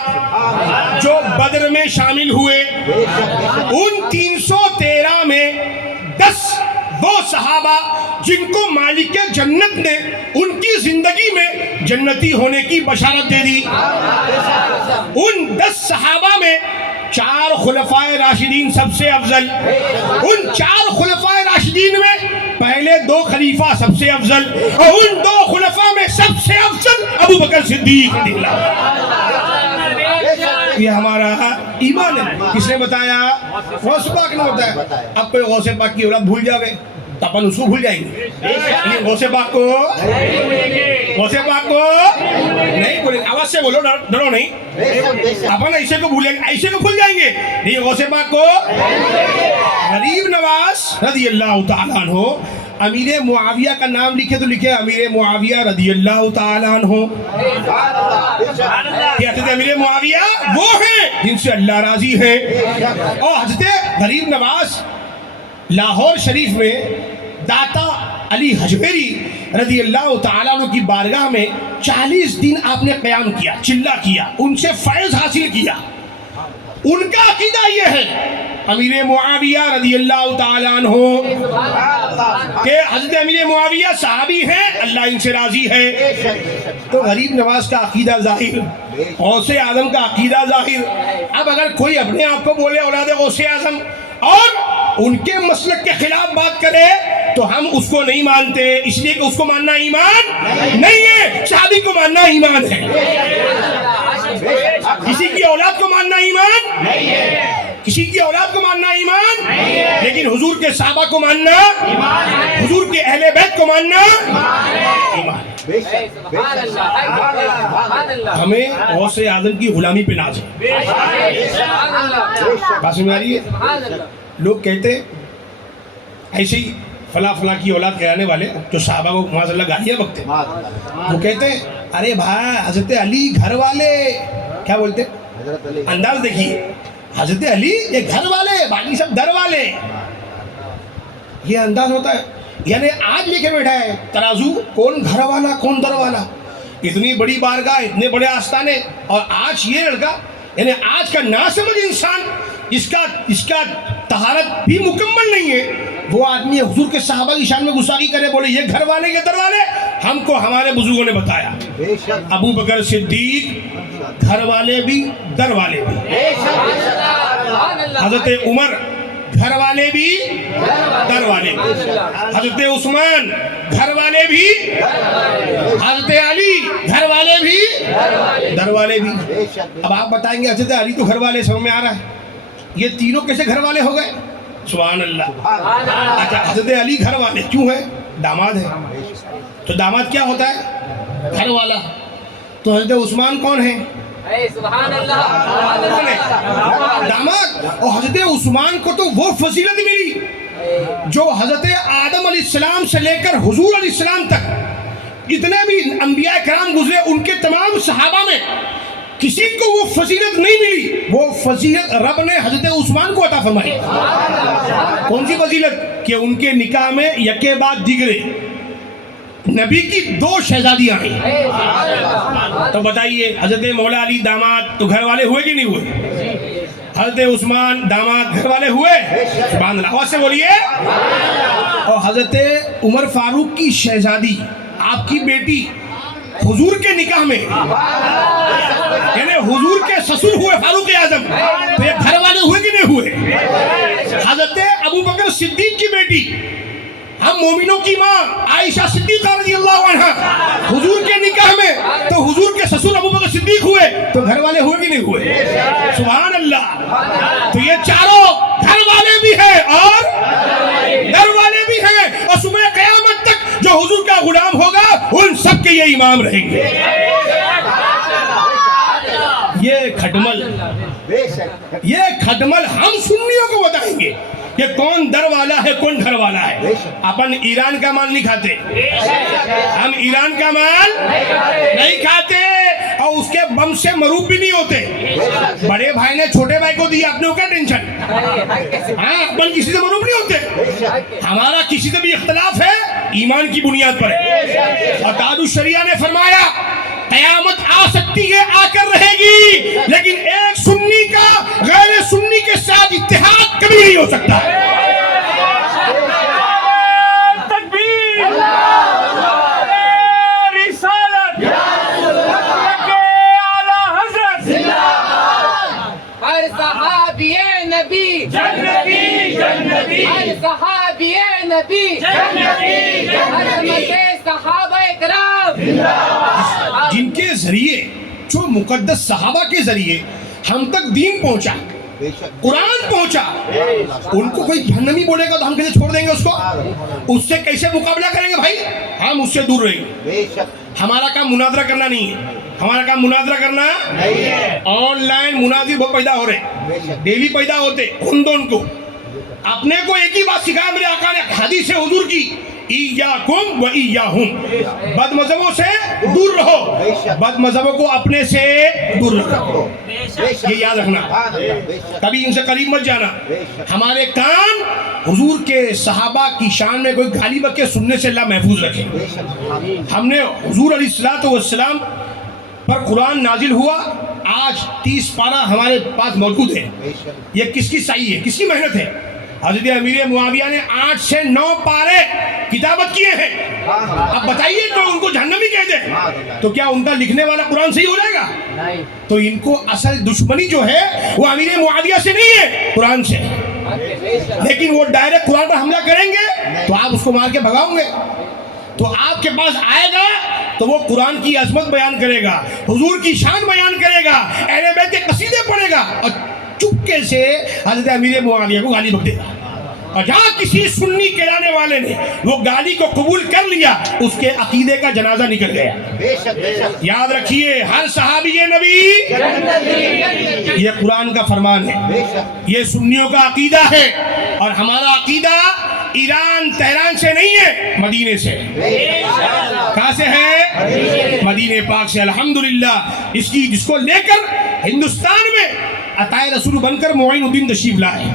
جو بدر میں شامل ہوئے، ان 313 میں 10 وہ صحابہ جن کو مالک جنت نے ان کی زندگی میں جنتی ہونے کی بشارت دے دی. ان 10 صحابہ میں 4 خلفائے راشدین سب سے افضل. ان 4 خلفائے راشدین میں پہلے 2 خلیفہ سب سے افضل، اور ان 2 خلفاء میں سب سے افضل ابو بکر صدیق رضی اللہ. یہ ہمارا ایمان ہے. کس نے بتایا؟ غوث پاک نے بتایا. اب کوئی غوث پاک کی اولاد بھول جاوے تو اپن اس کو بھول جائیں گے. یہ غوث پاک کو نہیں بولیں، آواز سے بولو، ڈرو نہیں. اپن ایسے کو بھولیں گے، ایسے کو بھول جائیں گے. یہ غوث پاک کو غریب نواز رضی اللہ تعالیٰ عنہ. امیر معاویہ کا نام لکھے تو لکھے امیر معاویہ رضی اللہ تعالیٰ عنہ. کہ حضرت امیر معاویہ وہ ہیں جن سے اللہ راضی ہے. اور حضرت غریب نواز لاہور شریف میں داتا علی حجویری رضی اللہ تعالیٰ عنہ کی بارگاہ میں 40 دن آپ نے قیام کیا، چلہ کیا، ان سے فیض حاصل کیا. ان کا عقیدہ یہ ہے امیر معاویہ رضی اللہ تعالیٰ عنہ کہ حضرت امیر معاویہ صحابی ہیں، اللہ ان سے راضی ہے. تو غریب نواز کا عقیدہ ظاہر، غوث اعظم کا عقیدہ ظاہر. اب اگر کوئی اپنے آپ کو بولے اولاد غوث اعظم اور ان کے مسلک کے خلاف بات کرے تو ہم اس کو نہیں مانتے، اس لیے کہ اس کو ماننا ایمان نہیں ہے. صحابی کو ماننا ایمان ہے، کسی کی اولاد کو ماننا ایمان نہیں ہے، کسی کی اولاد کو ماننا ایمان نہیں ہے، لیکن حضور کے صحابہ کو ماننا ایمان ہے، حضور کے اہل بیت کو ماننا ایمان ہے. ہمیں غوث اعظم کی غلامی پہ ناز ہے. بات سمجھ آ رہی ہے؟ لوگ کہتے ایسے ہی فلاں فلاں کی اولاد کہلانے والے جو صحابہ کو معاذ اللہ گالیاں بکتے، وہ کہتے ہیں ارے بھائی حضرت علی گھر والے، کیا بولتے انداز دیکھیے، حضرت علی یہ گھر والے، باقی سب در والے. یہ انداز ہوتا ہے. یعنی آج لے کے بیٹھا ہے ترازو، کون گھر والا کون در والا. اتنی بڑی بارگاہ، اتنے بڑے آستانے، اور آج یہ لڑکا، یعنی آج کا ناسمجھ انسان، اس کا طہارت بھی مکمل نہیں ہے، وہ آدمی حضور کے صحابہ کی شان میں گستاخی کرے، بولے یہ گھر والے یہ در والے. ہم کو ہمارے بزرگوں نے بتایا ابو بکر صدیق گھر والے بھی در والے بھی، حضرت عمر گھر والے بھی در والے بھی، حضرت عثمان گھر والے بھی، حضرت علی گھر والے بھی در والے بھی. اب آپ بتائیں گے حضرت علی تو گھر والے، سمجھ میں آ رہا ہے یہ تینوں کیسے گھر والے ہو گئے؟ سبحان اللہ. اچھا حضرت علی گھر والے کیوں ہے؟ داماد ہے. تو داماد کیا ہوتا ہے؟ گھر والا. تو حضرت عثمان کون ہے؟ داماد. اور حضرت عثمان کو تو وہ فضیلت ملی جو حضرت آدم علیہ السلام سے لے کر حضور علیہ السلام تک جتنے بھی انبیاء کرام گزرے ان کے تمام صحابہ میں کسی کو وہ فضیلت نہیں ملی. وہ فضیلت رب نے حضرت عثمان کو عطا فرمائی. کون سی فضیلت؟ کہ ان کے نکاح میں یکے بعد دیگرے نبی کی 2 شہزادیاں ہیں. تو بتائیے حضرت مولا علی داماد تو گھر والے ہوئے کہ نہیں ہوئے؟ حضرت عثمان داماد گھر والے ہوئے؟ سبحان اللہ. آواز سے بولیے. اور حضرت عمر فاروق کی شہزادی آپ کی بیٹی حضور کے نکاح میں، یعنی حضور کے سسر ہوئے فاروق اعظم، تو یہ گھر والے ہوئے کہ نہیں ہوئے؟ حضرت ابو بکر صدیق کی بیٹی، ہم مومنوں کی ماں عائشہ صدیقہ رضی اللہ عنہ، حضور کے نکاح میں تو حضور کے سسر ابو بکر صدیق ہوئے، تو گھر والے ہوئے کہ نہیں ہوئے؟ سبحان اللہ. تو یہ چاروں گھر والے بھی ہیں اور در والے بھی ہیں، اور صبح قیامت تک جو حضور کا غلام ہوگا ان سب کے یہ امام رہیں گے. یہ کھٹمل ہم سنیوں کو بتائیں گے کہ کون در والا ہے کون گھر والا ہے. اپن ایران کا مال نہیں کھاتے، ہم ایران کا مال نہیں کھاتے، اور اس کے بم سے مروب بھی نہیں ہوتے. بڑے بھائی نے چھوٹے بھائی کو دیا، اپنے کو کیا ٹینشن؟ ہاں اپن کسی سے مروب نہیں ہوتے. ہمارا کسی سے بھی اختلاف ہے ایمان کی بنیاد پر ہے. اور داد الشریعہ نے فرمایا قیامت آ سکتی ہے، آ کر رہے گی، لیکن ایک سنی کا غیر سنی کے ساتھ اتحاد کبھی نہیں ہو سکتا. تکبیر، رسالت، اعلی حضرت، ہر صحابی نبی جنتی جنتی، ہر صحابی نبی جنتی جنتی، صحابہ کرام جن کے ذریعے، جو مقدس صحابہ کے ذریعے ہم تک دین پہنچا، قرآن پہنچا، ان کو کوئی جہنمی بولے گا تو ہم کیسے چھوڑ دیں گے اس کو؟ اس سے کیسے مقابلہ کریں گے بھائی؟ ہم اس سے دور رہیں گے. ہمارا کام مناظرہ کرنا نہیں ہے، ہمارا کام مناظرہ کرنا ہے. آن لائن مناظر بہت پیدا ہو رہے، ڈیلی پیدا ہوتے. ان کو اپنے کو ایک ہی بات سکھایا میرے آقا نے حدیث حضور کی، ایاکم و ایاہم، بد مذہبوں سے دور رہو، بد مذہبوں کو اپنے سے دور رکھو. یہ یاد رکھنا، کبھی ان سے قریب مت جانا. ہمارے کان حضور کے صحابہ کی شان میں کوئی گالی بکے سننے سے اللہ محفوظ رکھے. ہم نے حضور علیہ الصلوۃ والسلام پر قرآن نازل ہوا، آج 30 پارہ ہمارے پاس موجود ہے. یہ کس کی سعی ہے، کس کی محنت ہے؟ حضرت امیر معاویہ نے 8 سے 9 پارے کتابت کیے ہیں. اب بتائیے تو ان کو جہنمی کہہ دیں تو کیا ان کا لکھنے والا قرآن صحیح ہو جائے گا؟ تو ان کو اصل دشمنی جو ہے وہ امیر معاویہ سے نہیں ہے، قرآن سے. لیکن وہ ڈائریکٹ قرآن پر حملہ کریں گے تو آپ اس کو مار کے بھگاؤ گے. تو آپ کے پاس آئے گا تو وہ قرآن کی عظمت بیان کرے گا، حضور کی شان بیان کرے گا، اہل بیت کے قصیدے پڑھے گا، اور چپکے سے حضرت امیر معاویہ کو گالی بک دے گا. اور جہاں کسی سنی کہلانے والے نے وہ گالی کو قبول کر لیا، اس کے عقیدے کا جنازہ نکل گیا. یاد رکھیے، ہر صحابی نبی، یہ قرآن کا فرمان ہے، یہ سنیوں کا عقیدہ ہے. اور ہمارا عقیدہ ایران تہران سے نہیں ہے، مدینے سے. کہاں سے ہے؟ مدینے پاک سے. الحمدللہ جس کو لے کر ہندوستان میں عطائے رسول بن کر معین الدین تشریف لائے.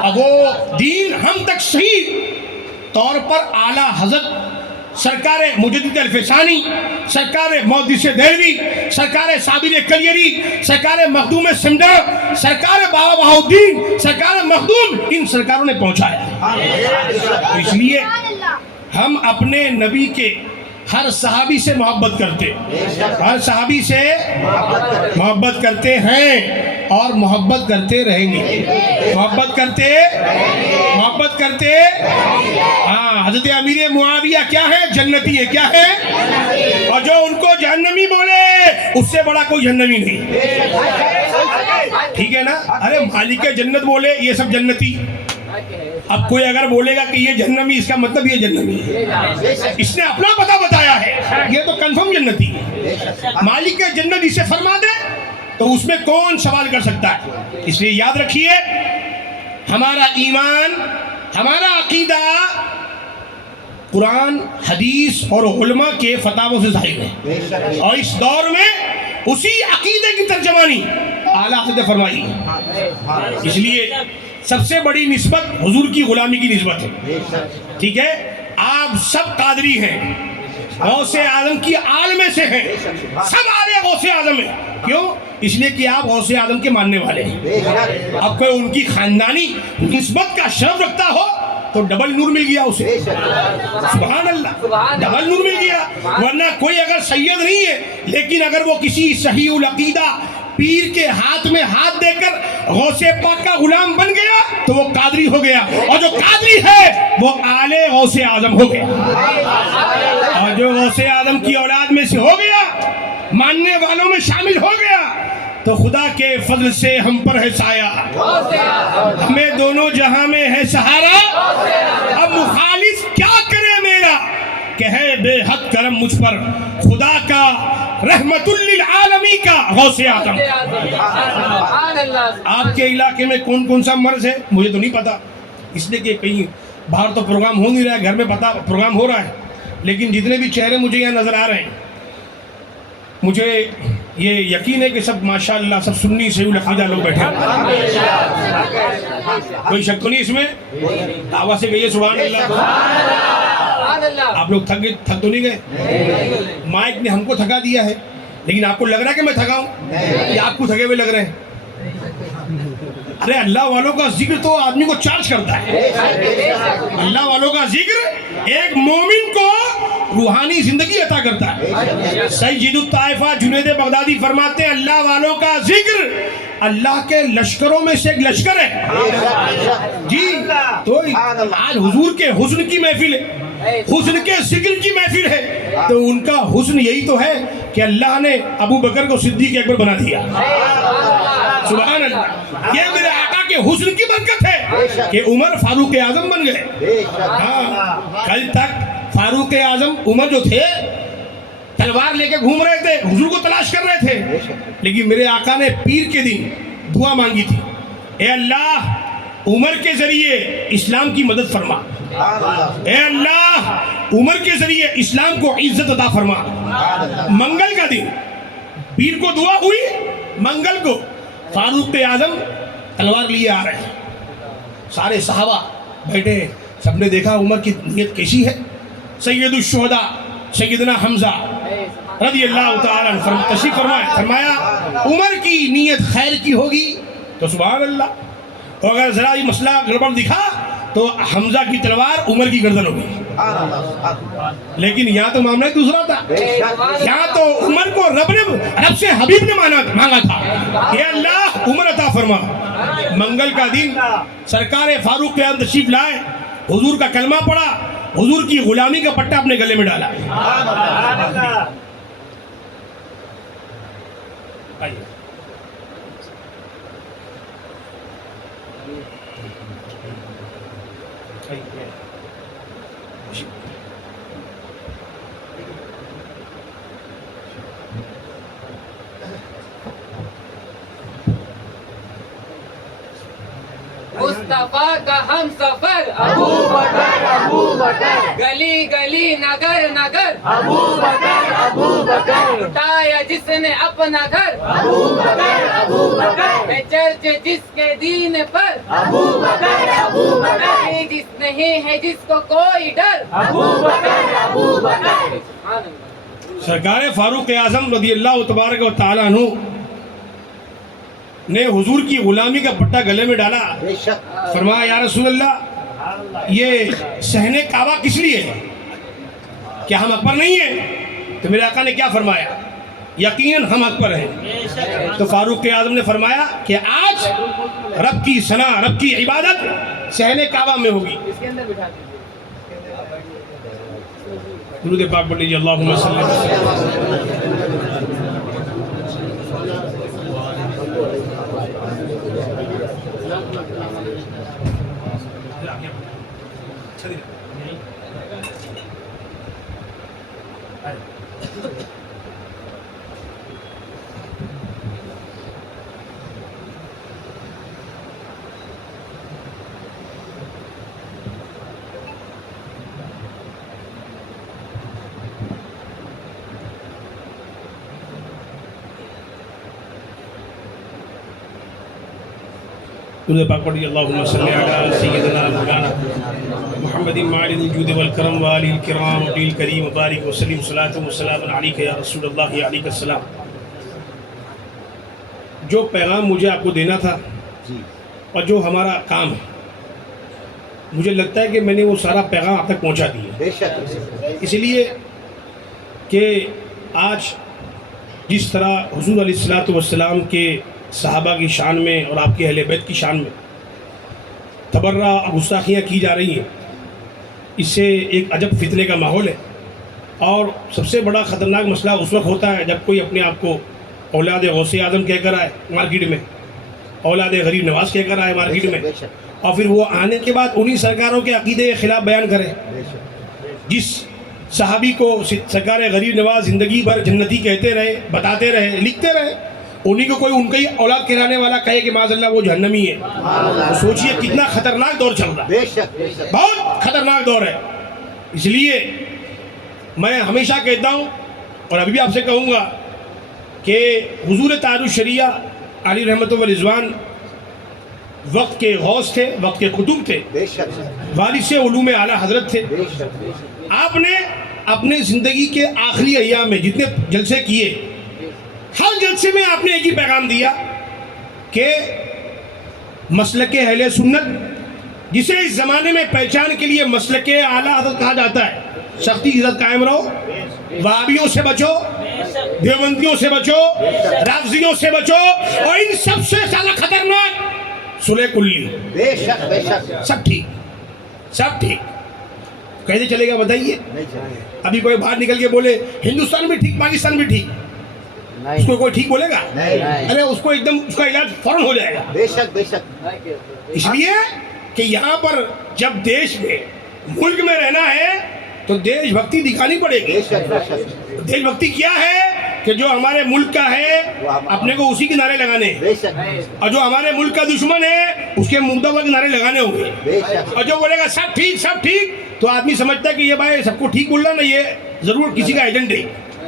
اب وہ دین ہم تک صحیح طور پر اعلیٰ حضرت سرکار مجدد الفسانی، سرکار محدث دہلوی، سرکار صابر کلیری، سرکار مخدوم سمدہ، سرکار بابا بہاؤالدین، سرکار مخدوم، ان سرکاروں نے پہنچایا. تو اس لیے ہم اپنے نبی کے ہر صحابی سے محبت کرتے، ہر صحابی سے محبت کرتے ہیں اور محبت کرتے رہیں گے. محبت کرتے ہاں. حضرت امیر معاویہ کیا ہے؟ جنتی ہے. کیا ہے؟ اور جو ان کو جہنمی بولے اس سے بڑا کوئی جہنمی نہیں. ٹھیک ہے نا؟ ارے مالک جنت بولے یہ سب جنتی. اب کوئی اگر بولے گا کہ یہ جہنمی، اس کا مطلب یہ جہنمی ہے، اس نے اپنا پتہ بتایا ہے، یہ تو کنفرم جنتی ہے. مالک جنت اسے فرما دے تو اس میں کون سوال کر سکتا ہے؟ اس لیے یاد رکھیے، ہمارا ایمان، ہمارا عقیدہ قرآن، حدیث اور علماء کے فتاووں سے ظاہر ہے. اور اس دور میں اسی عقیدے کی ترجمانی اعلیٰ حضرت فرمائی ہے. اس لیے سب سے بڑی نسبت حضور کی غلامی کی نسبت ہے. ٹھیک ہے؟ آپ سب قادری ہیں، غوث اعظم کی آل میں سے ہیں، سب آلے غوث اعظم ہیں. کیوں؟ اس لیے کہ آپ غوث اعظم کے ماننے والے ہیں. اب کوئی ان کی خاندانی نسبت کا شرف رکھتا ہو تو ڈبل نور مل گیا اسے. سبحان اللہ، ڈبل نور مل گیا. ورنہ کوئی اگر سید نہیں ہے لیکن اگر وہ کسی صحیح العقیدہ پیر کے ہاتھ میں ہاتھ دے کر غوث پاک کا غلام بن گیا تو وہ قادری ہو گیا. اور جو قادری ہے وہ آل غوث اعظم ہو گیا. اور جو غوث اعظم کی اولاد میں سے ہو گیا، ماننے والوں میں شامل ہو گیا، تو خدا کے فضل سے ہم پر ہے سایہ، ہمیں دونوں جہاں میں ہے سہارا. اب مخالف کیا کرے میرا کہ ہے بے حد کرم مجھ پر خدا کا، رحمت للعالمی کا غوث اعظم. آپ کے علاقے میں کون کون سا مرض ہے مجھے تو نہیں پتا، اس لیے کہ کہیں باہر تو پروگرام ہو نہیں رہا ہے، گھر میں پتا پروگرام ہو رہا ہے. لیکن جتنے بھی چہرے مجھے یہاں نظر آ رہے ہیں، مجھے یہ یقین ہے کہ سب ماشاءاللہ سب سنی سے العقیدہ لوگ بیٹھے ہیں. کوئی شک تو نہیں اس میں؟ دعویٰ سے کہیے سبحان اللہ. آپ لوگ تھک تو نہیں گئے؟ مائک نے ہم کو تھکا دیا ہے، لیکن آپ کو لگ رہا ہے کہ میں تھکا ہوں یا آپ کو تھکے ہوئے لگ رہے ہیں؟ ارے اللہ والوں کا ذکر تو آدمی کو چارج کرتا ہے. اللہ والوں کا ذکر ایک مومن کو روحانی زندگی عطا کرتا ہے. سید الطائفہ جنید بغدادی فرماتے ہیں اللہ والوں کا ذکر اللہ کے لشکروں میں سے ایک لشکر ہے. جی تو آج حضور کے حسن کی محفل ہے، حسن کے ذکر کی محفل ہے، تو ان کا حسن یہی تو ہے کہ اللہ نے ابو بکر کو صدیق اکبر بنا دیا. سبحان اللہ. یہ میرے آقا کے حسن کی برکت ہے کہ عمر فاروق اعظم بن گئے. ہاں، کل تک فاروق اعظم عمر جو تھے تلوار لے کے گھوم رہے تھے، حضور کو تلاش کر رہے تھے، لیکن میرے آقا نے پیر کے دن دعا مانگی تھی، اے اللہ عمر کے ذریعے اسلام کی مدد فرما، اے اللہ عمر کے ذریعے اسلام کو عزت عطا فرما. منگل کا دن پیر کو دعا ہوئی، منگل کو فاروق اعظم تلوار لیے آ رہے ہیں. سارے صحابہ بیٹھے، سب نے دیکھا عمر کی نیت کیسی ہے. سید الشہداء سیدنا حمزہ رضی اللہ تعالیٰ عنہ تشریف فرمایا عمر کی نیت خیر کی ہوگی تو سبحان اللہ، اور اگر ذرا یہ مسئلہ گڑبڑ دکھا تو حمزہ کی تلوار عمر کی گردن ہوگی. لیکن یہاں تو معاملہ دوسرا تھا. یہاں تو عمر کو رب سے حبیب نے مانگا تھا کہ اللہ عمر عطا فرما. منگل کا دن سرکار فاروق اعظم تشریف لائے، حضور کا کلمہ پڑھا، حضور کی غلامی کا پٹا اپنے گلے میں ڈالا. مصطفیٰ کا ہم سفر ابو بکر، گلی گلی نگر نگر ابو بکر، اٹھایا جس نے اپنا گھر ابو بکر، ہے چرچ جس کے دین پر ابو بکر، جس نہیں ہے جس کو کوئی ڈر ابو بکر. سرکار فاروق اعظم رضی اللہ تبارک و تعالیٰ عنہ نے حضور کی غلامی کا پٹا گلے میں ڈالا. فرمایا یا رسول اللہ یہ صحن کعبہ کس لیے ہے؟ کیا ہم حق پر نہیں ہیں؟ تو میرے آقا نے کیا فرمایا؟ یقیناً ہم حق پر ہیں. تو فاروق اعظم نے فرمایا کہ آج رب کی ثنا، رب کی عبادت صحن کعبہ میں ہوگی. درود پاک پڑھ لیجیے. اللہم صلی اللہ علیہ درود پاک پڑھیے. اللہم صلی علی سیدنا مولانا محمد معالٍ الجود والکرم وآلہ الکرام وآلہ الکریم وبارک وسلم صلاۃ وسلام علیک یا رسول اللہ علیہ السلام. جو پیغام مجھے آپ کو دینا تھا اور جو ہمارا کام ہے، مجھے لگتا ہے کہ میں نے وہ سارا پیغام آپ تک پہنچا دیا. اس لیے کہ آج جس طرح حضور علیہ السلام کے صحابہ کی شان میں اور آپ کے اہل بیت کی شان میں تبرہ گستاخیاں کی جا رہی ہیں، اس سے ایک عجب فتنے کا ماحول ہے. اور سب سے بڑا خطرناک مسئلہ اس وقت ہوتا ہے جب کوئی اپنے آپ کو اولاد غوث اعظم کہہ کر آئے مارکیٹ میں، اولاد غریب نواز کہہ کر آئے مارکیٹ میں، اور پھر وہ آنے کے بعد انہی سرکاروں کے عقیدے کے خلاف بیان کرے. جس صحابی کو سرکار غریب نواز زندگی بھر جنتی کہتے رہے، بتاتے رہے، لکھتے رہے، انہی کو کوئی ان کا ہی اولاد کہلانے والا کہے کہ معاذ اللہ وہ جہنمی ہے. تو سوچئے کتنا خطرناک دور چل رہا ہے، بہت خطرناک دور ہے. اس لیے میں ہمیشہ کہتا ہوں اور ابھی بھی آپ سے کہوں گا کہ حضور تاج الشریعہ علی رحمت و رضوان وقت کے غوث تھے، وقت کے قطب تھے، وارث علوم اعلیٰ حضرت تھے. آپ نے اپنے زندگی کے آخری ایام میں جتنے جلسے کیے، ہر جلسے میں آپ نے ایک ہی پیغام دیا کہ مسلک اہل سنت، جسے اس زمانے میں پہچان کے لیے مسلک اعلیٰ حضرت کہا جاتا ہے، سختی کی عزت قائم رہو، وہابیوں سے بچو، دیوبندیوں سے بچو، رافضیوں سے بچو، اور ان سب سے زیادہ خطرناک صلح کلی. سب ٹھیک، سب ٹھیک. کیسے چلے گا بتائیے؟ ابھی کوئی باہر نکل کے بولے ہندوستان بھی ٹھیک، پاکستان بھی ٹھیک، اس کو کوئی ٹھیک بولے گا؟ ارے اس کو ایک دم اس کا علاج فوراً ہو جائے گا. اس لیے کہ یہاں پر جب دیش میں ملک میں رہنا ہے تو دیش بھکتی دکھانی پڑے گی. دیش بھکتی کیا ہے کہ جو ہمارے ملک کا ہے اپنے کو اسی کے نعرے لگانے ہیں، اور جو ہمارے ملک کا دشمن ہے اس کے مقدمہ کے نعرے لگانے ہوں گے. اور جو بولے گا سب ٹھیک سب ٹھیک، تو آدمی سمجھتا ہے کہ یہ بھائی سب کو ٹھیک بول رہا نا، یہ ضرور کسی کا ایجنٹ ہے.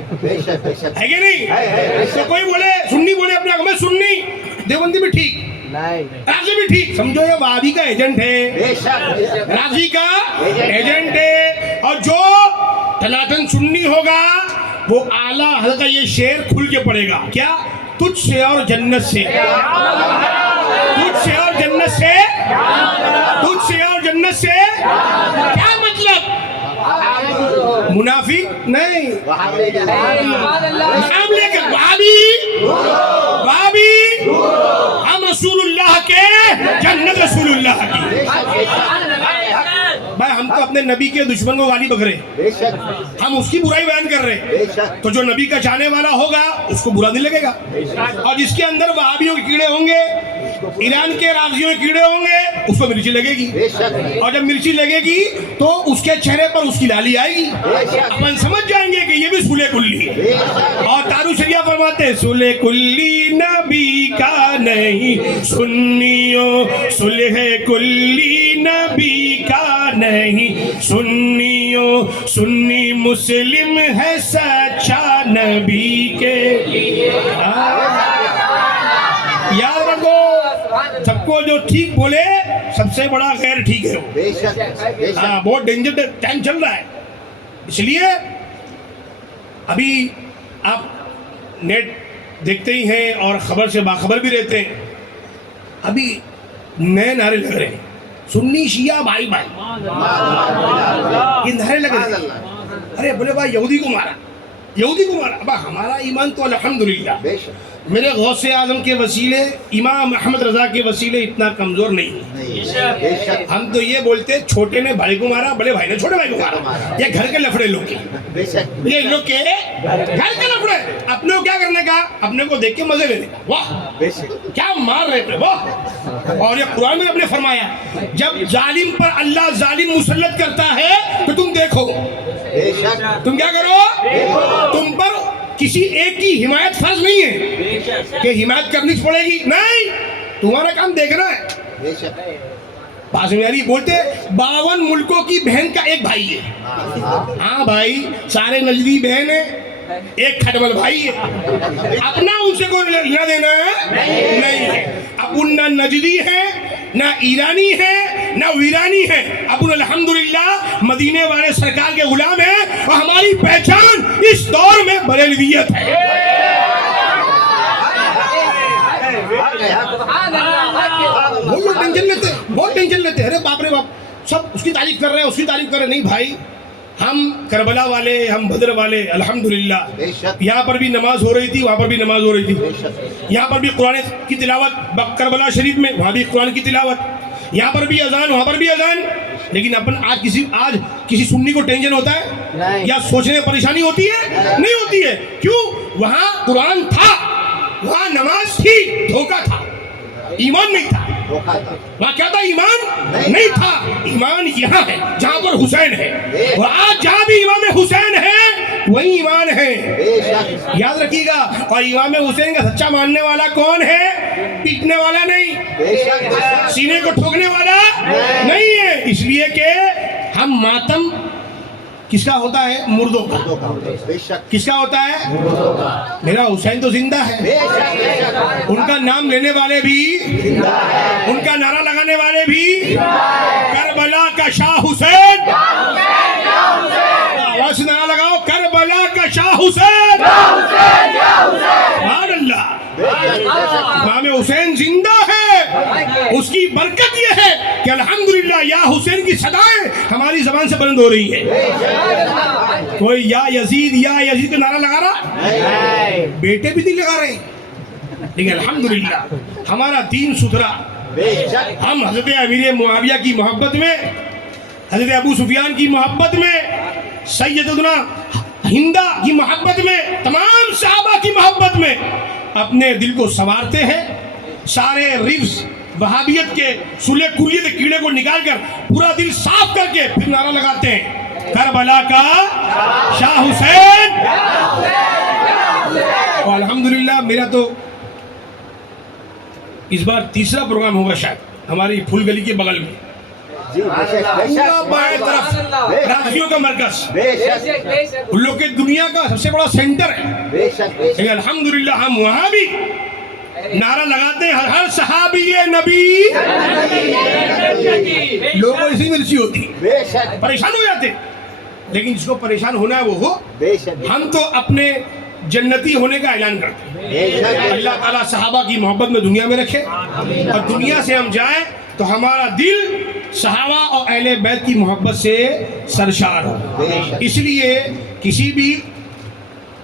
ہے کہ نہیں؟ تو کوئی بولے سنی بولے اپنے آپ میں سنی، دیوبندی بھی ٹھیک، رافضی بھی ٹھیک، سمجھو یہ وہابی کا ایجنٹ ہے، رافضی کا ایجنٹ ہے. اور جو ٹناٹن سنی ہوگا وہ اعلیٰ حضرت کا یہ شعر کھل کے پڑے گا. کیا؟ تجھ سے اور جنت سے، تجھ سے اور جنت سے، تجھ سے اور جنت سے. کیا مطلب؟ منافق نہیں، نام لے کر وہابی، وہابی. ہم رسول اللہ کے، جنت رسول اللہ کی. بھائی ہم تو اپنے نبی کے دشمن کو گالی بک رہے، ہم اس کی برائی بیان کر رہے. تو جو نبی کا چاہنے والا ہوگا اس کو برا نہیں لگے گا، اور جس کے اندر وہابیوں کے کیڑے ہوں گے، ایران کے رافضیوں کے کیڑے ہوں گے، اس کو مرچی لگے گی. اور جب مرچی لگے گی تو اس کے چہرے پر اس کی لالی آئے گی. اپن سمجھ جائیں گے کہ یہ بھی سلح کلی ہے. اور تارو شریعہ فرماتے ہیں سلح کلی نبی کا نہیں سنیوں، سلح کلی نبی کا نہیں سنیوں، سنی مسلم ہے سچا نبی کے. یاد رکھو، سب کو جو ٹھیک بولے سب سے بڑا غیر ٹھیک ہے وہ. ہاں بہت ڈینجر ٹائم چل رہا ہے. اس لیے ابھی آپ نیٹ دیکھتے ہی ہیں اور خبر سے باخبر بھی رہتے ہیں. ابھی نئے نعرے لگ رہے ہیں، سنی شیعہ بھائی بھائی، یہ نعرے لگ رہے ہیں. ارے بولے بھائی یہودی کو مارا، یہودی کو مارا. اب ہمارا ایمان تو الحمدللہ میرے غوث اعظم کے وسیلے، امام احمد رضا کے وسیلے اتنا کمزور نہیں ہے. ہم تو یہ بولتے چھوٹے نے بھائی کو مارا، بڑے بھائی نے چھوٹے بھائی کو مارا. یہ گھر کے لفڑے لوگ ہیں، یہ لوگ کے گھر کے لفڑے. اپنے کو کیا کرنے کا؟ اپنے کو دیکھ کے مزے لینے کا. واہ کیا مار رہے تھے، واہ. اور یہ قرآن میں نے فرمایا جب ظالم پر اللہ ظالم مسلط کرتا ہے تو تم دیکھو، تم کیا کرو؟ تم پر کسی ایک کی حمایت فرض نہیں ہے کہ حمایت کرنی پڑے گی، نہیں، تمہارا کام دیکھنا ہے. پاس میں یاری بولتے 52 ملکوں کی بہن کا ایک بھائی ہے. ہاں بھائی سارے نجدی بہن ہیں، ایک کھٹمل بھائی ہے. اپنا ان سے کوئی لینا دینا ہے نہیں ہے. اپن نہ نجدی ہے، نہ ایرانی ہے، نہ ویرانی ہے. اپن الحمدللہ مدینے والے سرکار کے غلام ہیں، اور ہماری پہچان اس دور میں بریلویت ہے. وہ لوگ ٹینشن لیتے، بہت ٹینشن لیتے. ارے باپ رے باپ، سب اس کی تعریف کر رہے ہیں، اس کی تعریف کر رہے ہیں. نہیں بھائی، ہم کربلا والے، ہم بدر والے الحمدللہ. یہاں پر بھی نماز ہو رہی تھی، وہاں پر بھی نماز ہو رہی تھی. یہاں پر بھی قرآن کی تلاوت، کربلا شریف میں وہاں بھی قرآن کی تلاوت. یہاں پر بھی اذان، وہاں پر بھی اذان. لیکن اپن آج کسی سنی کو ٹینشن ہوتا ہے یا سوچنے میں پریشانی ہوتی ہے؟ نہیں ہوتی ہے. کیوں؟ وہاں قرآن تھا، وہاں نماز تھی، دھوکہ تھا، ایمان نہیں تھا. وہاں کیا تھا؟ ایمان نہیں تھا. ایمان یہاں ہے جہاں پر حسین ہے، اور آج جہاں بھی امام حسین ہے وہی ایمان ہے. یاد رکھیے گا. اور امام حسین کا سچا ماننے والا کون ہے؟ پیٹنے والا نہیں، سینے کو ٹھوکنے والا نہیں ہے. اس لیے کہ ہم ماتم کس کا ہوتا ہے؟ مردوں کا. کس کا ہوتا ہے؟ میرا حسین تو زندہ ہے. ان کا نام لینے والے بھی، ان کا نعرہ لگانے والے بھی. کربلا کا شاہ حسین، آواز سے نعرہ لگاؤ، کربلا کا شاہ حسین. سبحان اللہ. امام حسین زندہ ہے. اس کی برکت یہ ہے کہ الحمدللہ یا حسین کی صدائیں ہماری زبان سے بلند ہو رہی ہیں. کوئی یا یزید کا نعرہ لگا رہا؟ بیٹے بھی نہیں لگا رہے. لیکن الحمدللہ ہمارا دین ستھرا. ہم حضرت امیر معاویہ کی محبت میں، حضرت ابو سفیان کی محبت میں، سیدنا ہندہ کی محبت میں، تمام صحابہ کی محبت میں اپنے دل کو سنوارتے ہیں. سارے رفظ وہابیت کے سلح کلیے کے کیڑے کو نکال کر پورا دل صاف کر کے پھر نعرہ لگاتے ہیں کربلا کا شاہ حسین. اور الحمدللہ میرا تو اس بار تیسرا پروگرام ہوگا شاید ہماری پھول گلی کے بغل میں. پورا بائیں طرف رافضیوں کا مرکز، ان لوگ کے دنیا کا سب سے بڑا سینٹر ہے. لیکن الحمدللہ ہم وہاں بھی نعرہ لگاتے ہیں ہر صحابی نبی. لوگوں کو اسی مرچی ہوتی، پریشان ہو جاتے. لیکن جس کو پریشان ہونا ہے وہ ہو. بے شک ہم تو اپنے جنتی ہونے کا اعلان کرتے ہیں. بے شک اللہ تعالیٰ صحابہ کی محبت میں دنیا میں رکھے اور دنیا سے ہم جائیں تو ہمارا دل صحابہ اور اہل بیت کی محبت سے سرشار ہو. اس لیے کسی بھی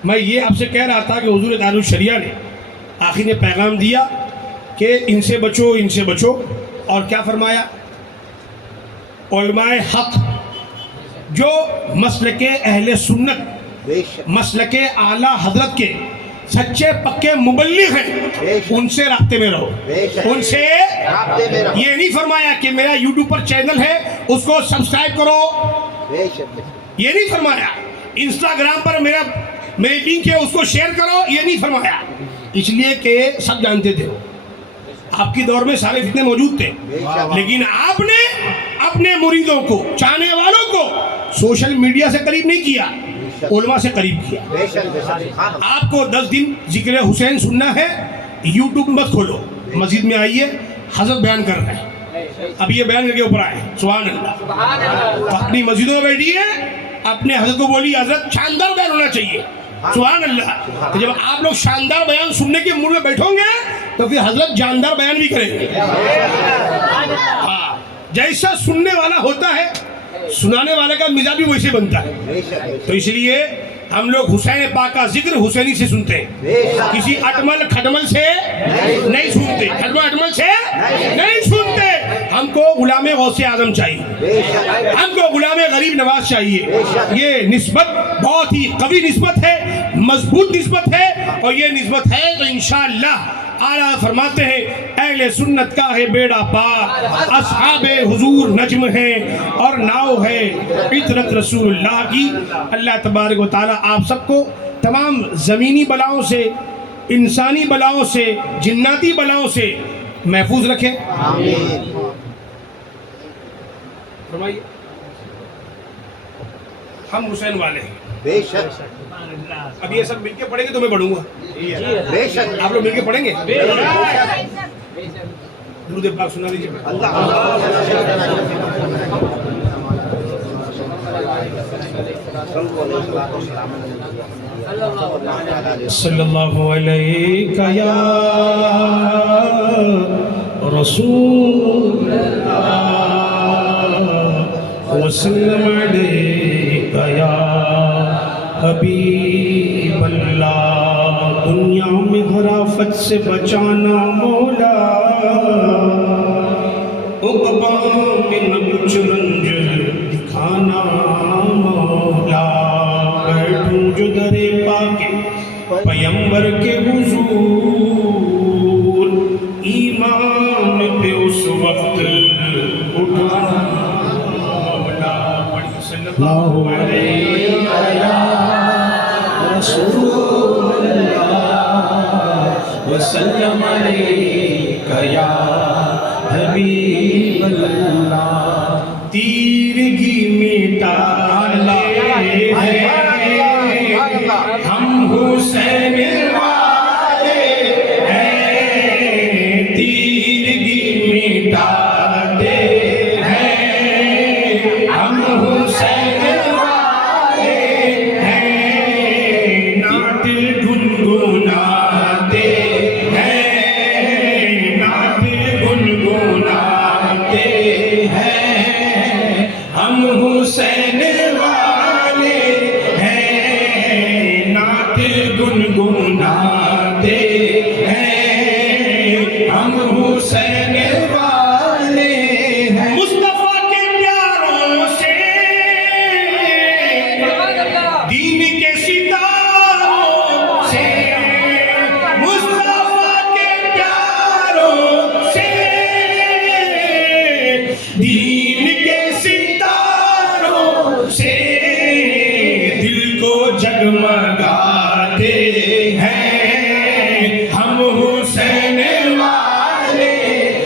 میں یہ آپ سے کہہ رہا تھا کہ حضور دار الشریعہ نے آخر نے پیغام دیا کہ ان سے بچو ان سے بچو, اور کیا فرمایا؟ علماء حق جو مسلک اہل سنت بے شک مسلک اعلیٰ حضرت کے سچے پکے مبلغ ہیں ان سے رابطے میں رہو. ان سے رابطے میں رہو. یہ نہیں فرمایا کہ میرا یوٹیوب پر چینل ہے اس کو سبسکرائب کرو, بے شک یہ نہیں فرمایا. انسٹاگرام پر میرے لنک ہے اس کو شیئر کرو, یہ نہیں فرمایا. اس لیے کہ سب جانتے تھے آپ کی دور میں سارے فتنے موجود تھے, لیکن آپ نے اپنے مریدوں کو چاہنے والوں کو سوشل میڈیا سے قریب نہیں کیا, علماء سے قریب کیا. بے شک بے شک. آپ کو 10 دن ذکر حسین سننا ہے, یوٹیوب مت کھولو, مسجد میں آئیے, حضرت بیان کر رہے ہیں, اب یہ بیان کر کے اوپر آئے, سبحان اللہ. سبحان اللہ. اپنی مسجدوں میں بیٹھیے, اپنے حضرت کو بولیے حضرت شاندار بیان ہونا چاہیے, سبحان اللہ. تو جب آپ لوگ شاندار بیان سننے کے موڈ میں بیٹھو گے تو پھر حضرت جاندار بیان بھی کریں گے. ہاں, جیسا سننے والا ہوتا ہے سنانے والے کا مزاج بھی ویسے بنتا ہے. بے شک بے تو اس لیے ہم لوگ حسین پاک کا ذکر حسینی سے سنتے ہیں, کسی اٹمل کھٹمل سے نہیں سنتے, کھٹمل اٹمل سے نہیں سنتے. ہم کو غلام غوث اعظم چاہیے, ہم کو غلام غریب نواز چاہیے. یہ نسبت بہت ہی قوی نسبت ہے, مضبوط نسبت ہے, اور یہ نسبت ہے تو انشاءاللہ اعلیٰ فرماتے ہیں اہل سنت کا ہے بیڑا پار, اصحاب حضور نجم ہیں اور ناؤ ہے فطرت رسول اللہ کی. اللہ تبارک و تعالیٰ آپ سب کو تمام زمینی بلاؤں سے, انسانی بلاؤں سے, جناتی بلاؤں سے محفوظ رکھے. آمین. فرمائیے. ہم حسین والے ہیں, بے شک اب یہ سب مل کے پڑھیں گے تو میں پڑھوں گا. بے شک. آپ لوگ مل کے پڑھیں گے, درود پاک سنا دیجیے. صلی اللہ علیہ یا رسول اللہ وسلم علیہ یا حبیب اللہ. دنیا میں ہر آفت سے بچانا مولا, عقبہ میں نہ کچھ رنج دکھانا مولا. بیٹھوں جو در پاک پیمبر کے حضور, ایمان پہ اس وقت اٹھانا مولا. صلی اللہ علیہ رسول اللہ وسلم علیک یا حبیب اللہ. تیرگی مٹا لے ہیں ہم حسین والے ہیں, تیرگی مٹا دے ہیں ہم حسین والے ہیں. نعت گنگناتے ہیں, نعت گنگناتے ہیں, ہم حسین والے ہیں. نعت گنگناتے ہیں, ہم حسین والے ہیں. مصطفیٰ کے پیاروں سے سبحان اللہ. دین کے ستاروں سے, مصطفیٰ کے پیاروں سے دین کے ستاروں سے دل کو جگمگاتے ہیں. ہم حسین والے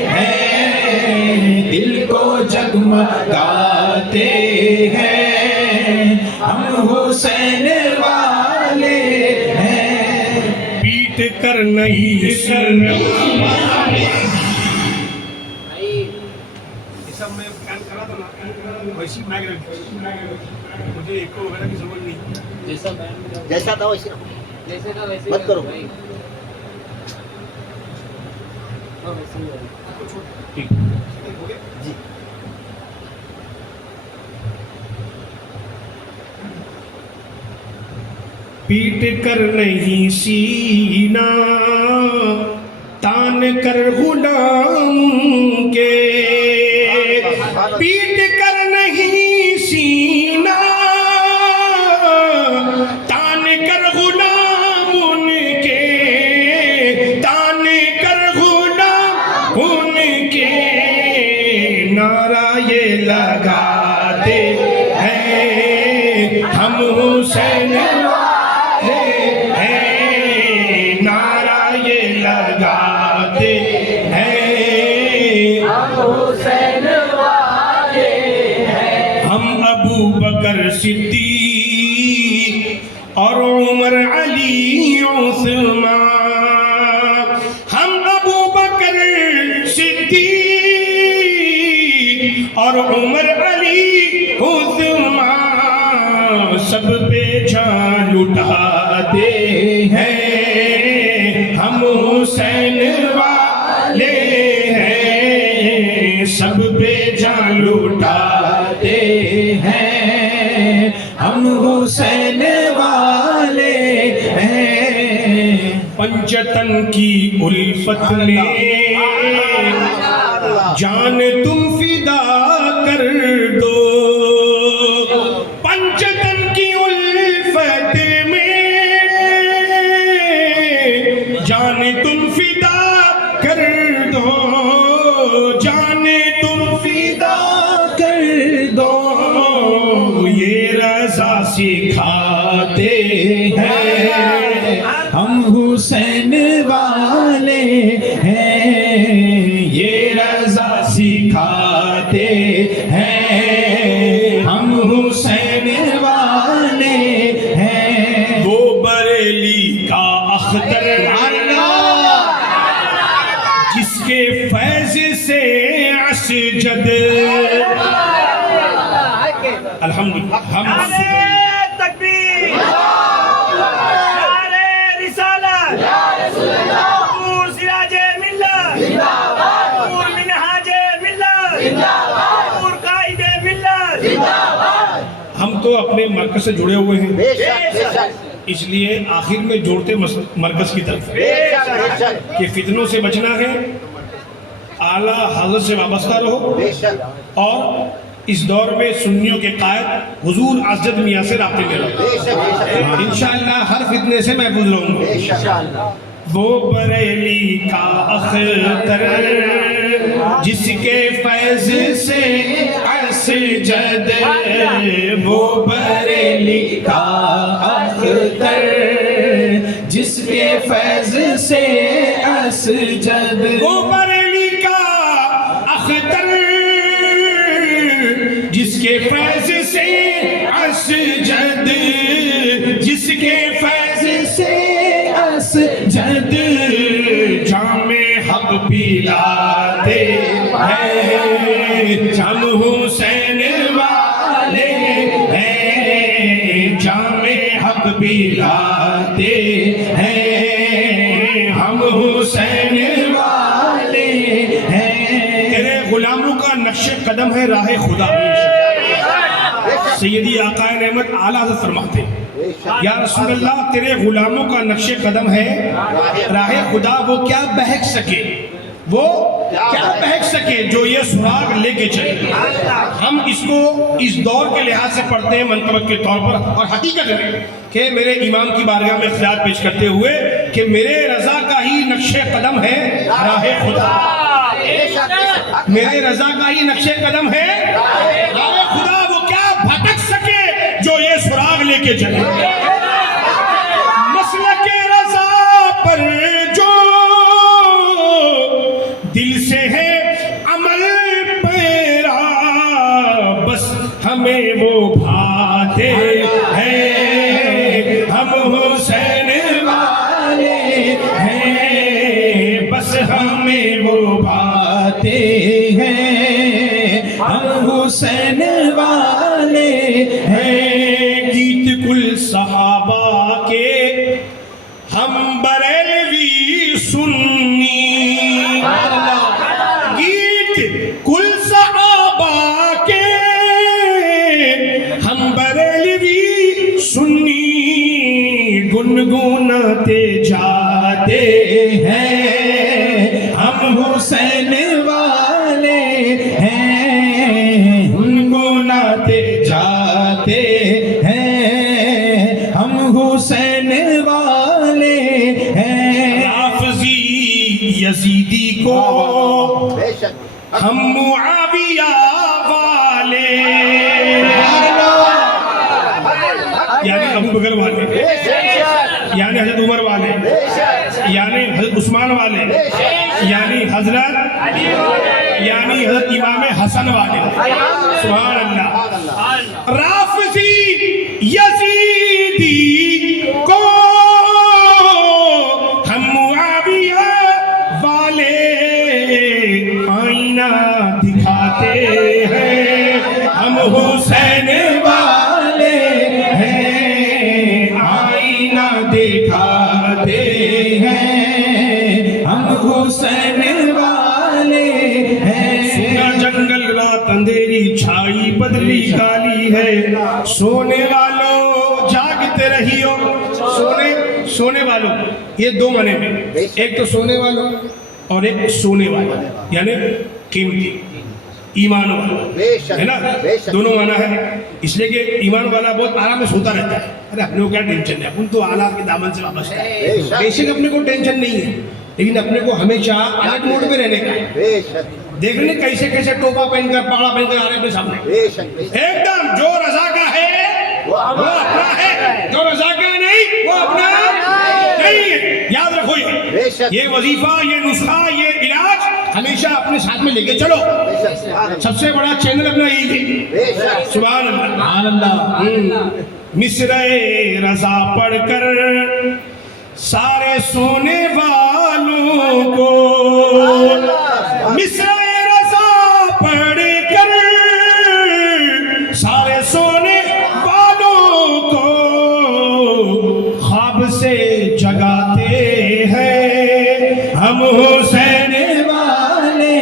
ہیں, دل کو جگمگاتے ہیں. ہم حسین والے ہیں. پیٹ کر نہیں سر یہ سب میں بیان کرا تھا نا. ویسی مائک رکھ مجھے ایکو وغیرہ کی ضرورت نہیں. جیسا تھا ویسے رکھو. جیسے تھا ویسے مت کرو. ٹھیک جی پیٹ کر نہیں سینہ تان کر غلام کے پیٹ کر نہیں سینہ تان کر غلام ان کے تان کر غلام ان کے نعرہ یہ لگاتے ہیں ہم حسین لگاتے ہیں ہم ابو بکر صدیق اور عمر علی عثمان ہم ابو بکر صدیق اور عمر علی عثمان سب پہ جان لٹاتے ہیں ہم حسین والے ہیں سب پہ جان لٹاتے ہیں ہم حسین والے ہیں پنجتن کی الفت میں جان تم فدا کر دو پنجتن کی الفت میں جان تم فدا کر دو جان تم فدا کر دو یہ رضا سکھاتے ہیں ہم حسین والے ہیں یہ رضا سکھاتے ہیں ہم حسین والے ہیں وہ بریلی کا اختر جس کے فیض سے اسجد الحمدللہ ہم تکبیر نعرہ رسالت نور سراج ملت نور منہاج ملت نور قائد ملت ہم تو اپنے مرکز سے جڑے ہوئے ہیں بے شک بے شک اس لیے آخر میں جوڑتے مرکز کی طرف بے شک بے شک کہ فتنوں سے بچنا ہے اعلیٰ حضرت سے وابستہ رہو بے شک اور اس دور میں سنیوں کے قائد حضور اسجد میاں سے رابطے میں رہو بے شک بے شک انشاءاللہ ہر فتنے سے محفوظ رہوں گا بے شک وہ بریلی کا اختر جس کے فیض سے اسجد وہ بریلی کا اختر جس کے فیض سے اسجد وہ بریلی کا اختر جس کے فیض سے اسجد جس کے فیض سے اسجد جام حق پلاتے ہیں جام حسین والے ہیں جام حق پلاتے ہیں ہم حسین والے ہیں تیرے غلاموں کا نقش قدم ہے راہ خدا سیدی آقا نعمت اعلیٰ حضرت فرماتے یا رسول اللہ تیرے غلاموں کا نقش قدم ہے راہ خدا وہ کیا بہک سکے وہ کیا بہک سکے جو یہ سراغ لے کے چلے ہم اس کو اس دور کے لحاظ سے پڑھتے ہیں منقبت کے طور پر اور حقیقت ہے کہ میرے امام کی بارگاہ میں خیال پیش کرتے ہوئے کہ میرے رضا کا ہی نقش قدم ہے راہ خدا میرے رضا کا ہی نقش قدم ہے راہ خدا وہ کیا بھٹک سکے جو یہ سراغ لے کے چلے مسلک رضا پر جو دل سے ہے عمل پیرا بس ہمیں وہ بھاتے ہیں ہم حسین والے ہیں بس ہمیں وہ بھاتے ہیں ہم حسین والے ہیں، گیت کل صحابہ کے ہم بریلوی سنی، گیت کل صحابہ کے ہم بریلوی سنی، گنگناتے جاتے ہیں ہم حسین والے ہیں، گنگناتے جاتے ہیں ہم حسین والے ہیں، حافظی یزیدی کو بے شک ہم معاویہ والے، یعنی ابو بکر والے، یعنی حضرت عمر والے، یعنی حضرت عثمان والے، یعنی حضرت یعنی حضرت امام حسن والے، سبحان اللہ۔ رافضی یزیدی کو ہم معاویہ والے آئینہ دکھاتے ہیں ہم حسین والے ہیں، آئینہ دکھاتے ہیں ہم حسین والے ہیں، سنا جنگل رات اندھیری چھائی بدلی کالی ہے، سونے والوں جاگتے رہیو، سونے والوں یہ دو معنی میں، ایک تو سونے والوں اور ایک سونے والوں، یعنی قیمتی ایمان والا ہے نا، دونوں معنی ہے، اس لیے کہ ایمان والا بہت آرام میں سوتا رہتا ہے، ارے اپنے کو کیا ٹینشن ہے، اپن تو حالات کے دامن سے وابستہ ہے، بے شک اپنے کو ٹینشن نہیں ہے، لیکن اپنے کو ہمیشہ الگ موڈ پہ رہنے کا ہے، بے شک دیکھ لیں کیسے کیسے ٹوپا پہن کر پاڑا پہن کر آ رہے ہیں اپنے سامنے، بے شک ایک دم جو رضا کا ہے وہ اپنا ہے، جو رضا کا نہیں وہ اپنا نہیں ہے، یاد رکھو یہ وظیفہ، یہ نسخہ، یہ علاج ہمیشہ اپنے ساتھ میں لے کے چلو، سب سے بڑا چینل اپنا یہی ہے، سبحان اللہ۔ مصر رضا پڑھ کر سارے سونے والوں کو، مصر رضا پڑھ کر سارے سونے والوں کو خواب سے جگاتے ہیں ہم حسین والے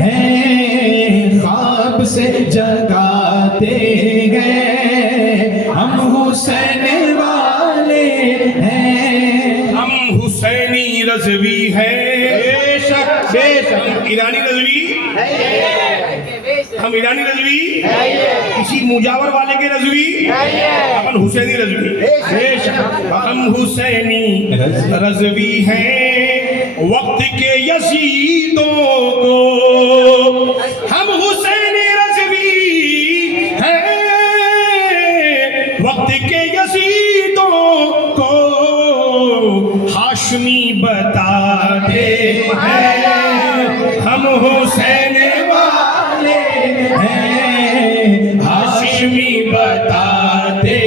ہیں، خواب سے جگاتے ہیں ہم حسین والے ہیں، ہم حسینی رضوی ہیں، بے شک بے شک، ایرانی رضوی، ہم ایرانی رضوی، کسی مجاور والے کے رضوی، ہم حسینی رضوی، بے شک ہم حسینی رضوی ہیں، وقت کے یزیدوں کو ہم حسینی رضوی ہیں، وقت کے یزیدوں کو ہاشمی بتاتے ہیں ہم حسین والے ہیں، ہاشمی بتاتے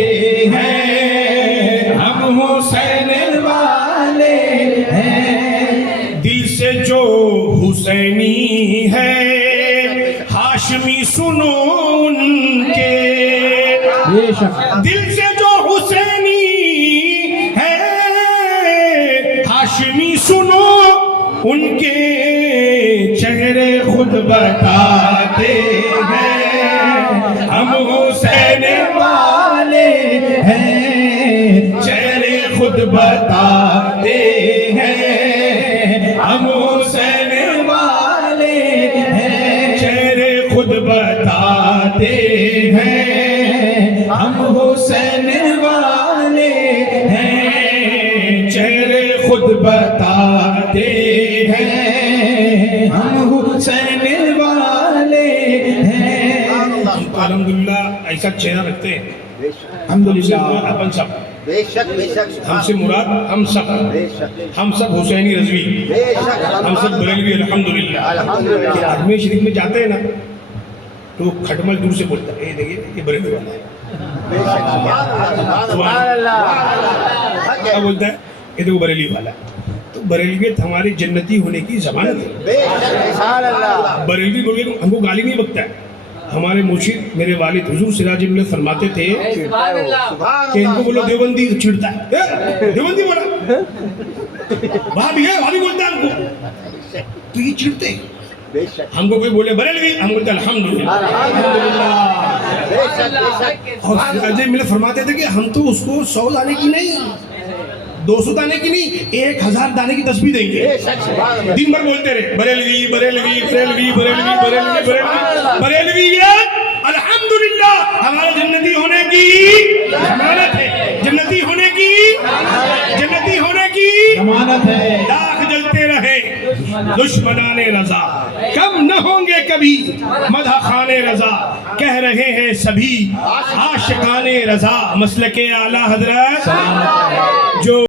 ہیں ہم حسین والے ہیں، دل سے جو حسینی ہے ہاشمی سنو ان کے، دل سے جو حسینی ہے ہاشمی سنو ان کے، چہرے خود بتاتے ہیں ہم حسین والے ہیں، چہرے خود بتاتے ہیں ہم حسین والے ہیں، چہرے خود بتاتے ہیں ہم حسین والے ہیں، چہرے خود بتاتے ہیں ہم حسین والے ہیں، الحمدللہ ایسا چہرہ رکھتے ہیں، الحمدللہ اپن سب، بے شک بے شک، ہم سے مراد ہم سب، ہم سب حسینی رضوی، بے شک، ہم سب بریلوی، الحمدللہ۔ الحمدللہ۔ اجمیر شریف میں جاتے ہیں نا تو کھٹمل دور سے بولتا ہے، یہ دیکھیے یہ بریلوی والا ہے، بے شک، سبحان اللہ، کیا بولتا ہے یہ دیکھو بریلوی والا ہے، تو بریلویت ہماری جنتی ہونے کی ضمانت ہے، بے شک، سبحان اللہ، بریلوی بول کے ہم کو گالی نہیں بکتا ہے، ہمارے مرشد میرے والد حضور سراج ملت فرماتے تھے سبحان اللہ کہ ان کو بولو دیوبندی چڑھتا ہے دیوبندی بولا بھابی ہے بھابی بولتا ہے ہم کو تو یہ چڑھتے ہیں بے شک ہم کو کوئی بولے بریلوی ہم بولتے ہیں الحمدللہ بے شک بے شک اور سراج ملت فرماتے تھے کہ ہم تو اس کو 100 دانے کی نہیں 200 دانے کی نہیں 1000 دانے کی تسبیح دیں گے بے شک سبحان اللہ دن بھر بولتے رہے بریلوی بریلوی بریلوی بریلوی بریلوی بریلوی بریلویت الحمدللہ ہمارے جنتی ہونے کی ضمانت ہے جنتی ہونے کی ضمانت ہے لاکھ جلتے رہے دشمنان رضا کم نہ ہوں گے کبھی مدح خان رضا کہہ رہے ہیں سبھی عاشقان رضا مسلک اعلی حضرت جو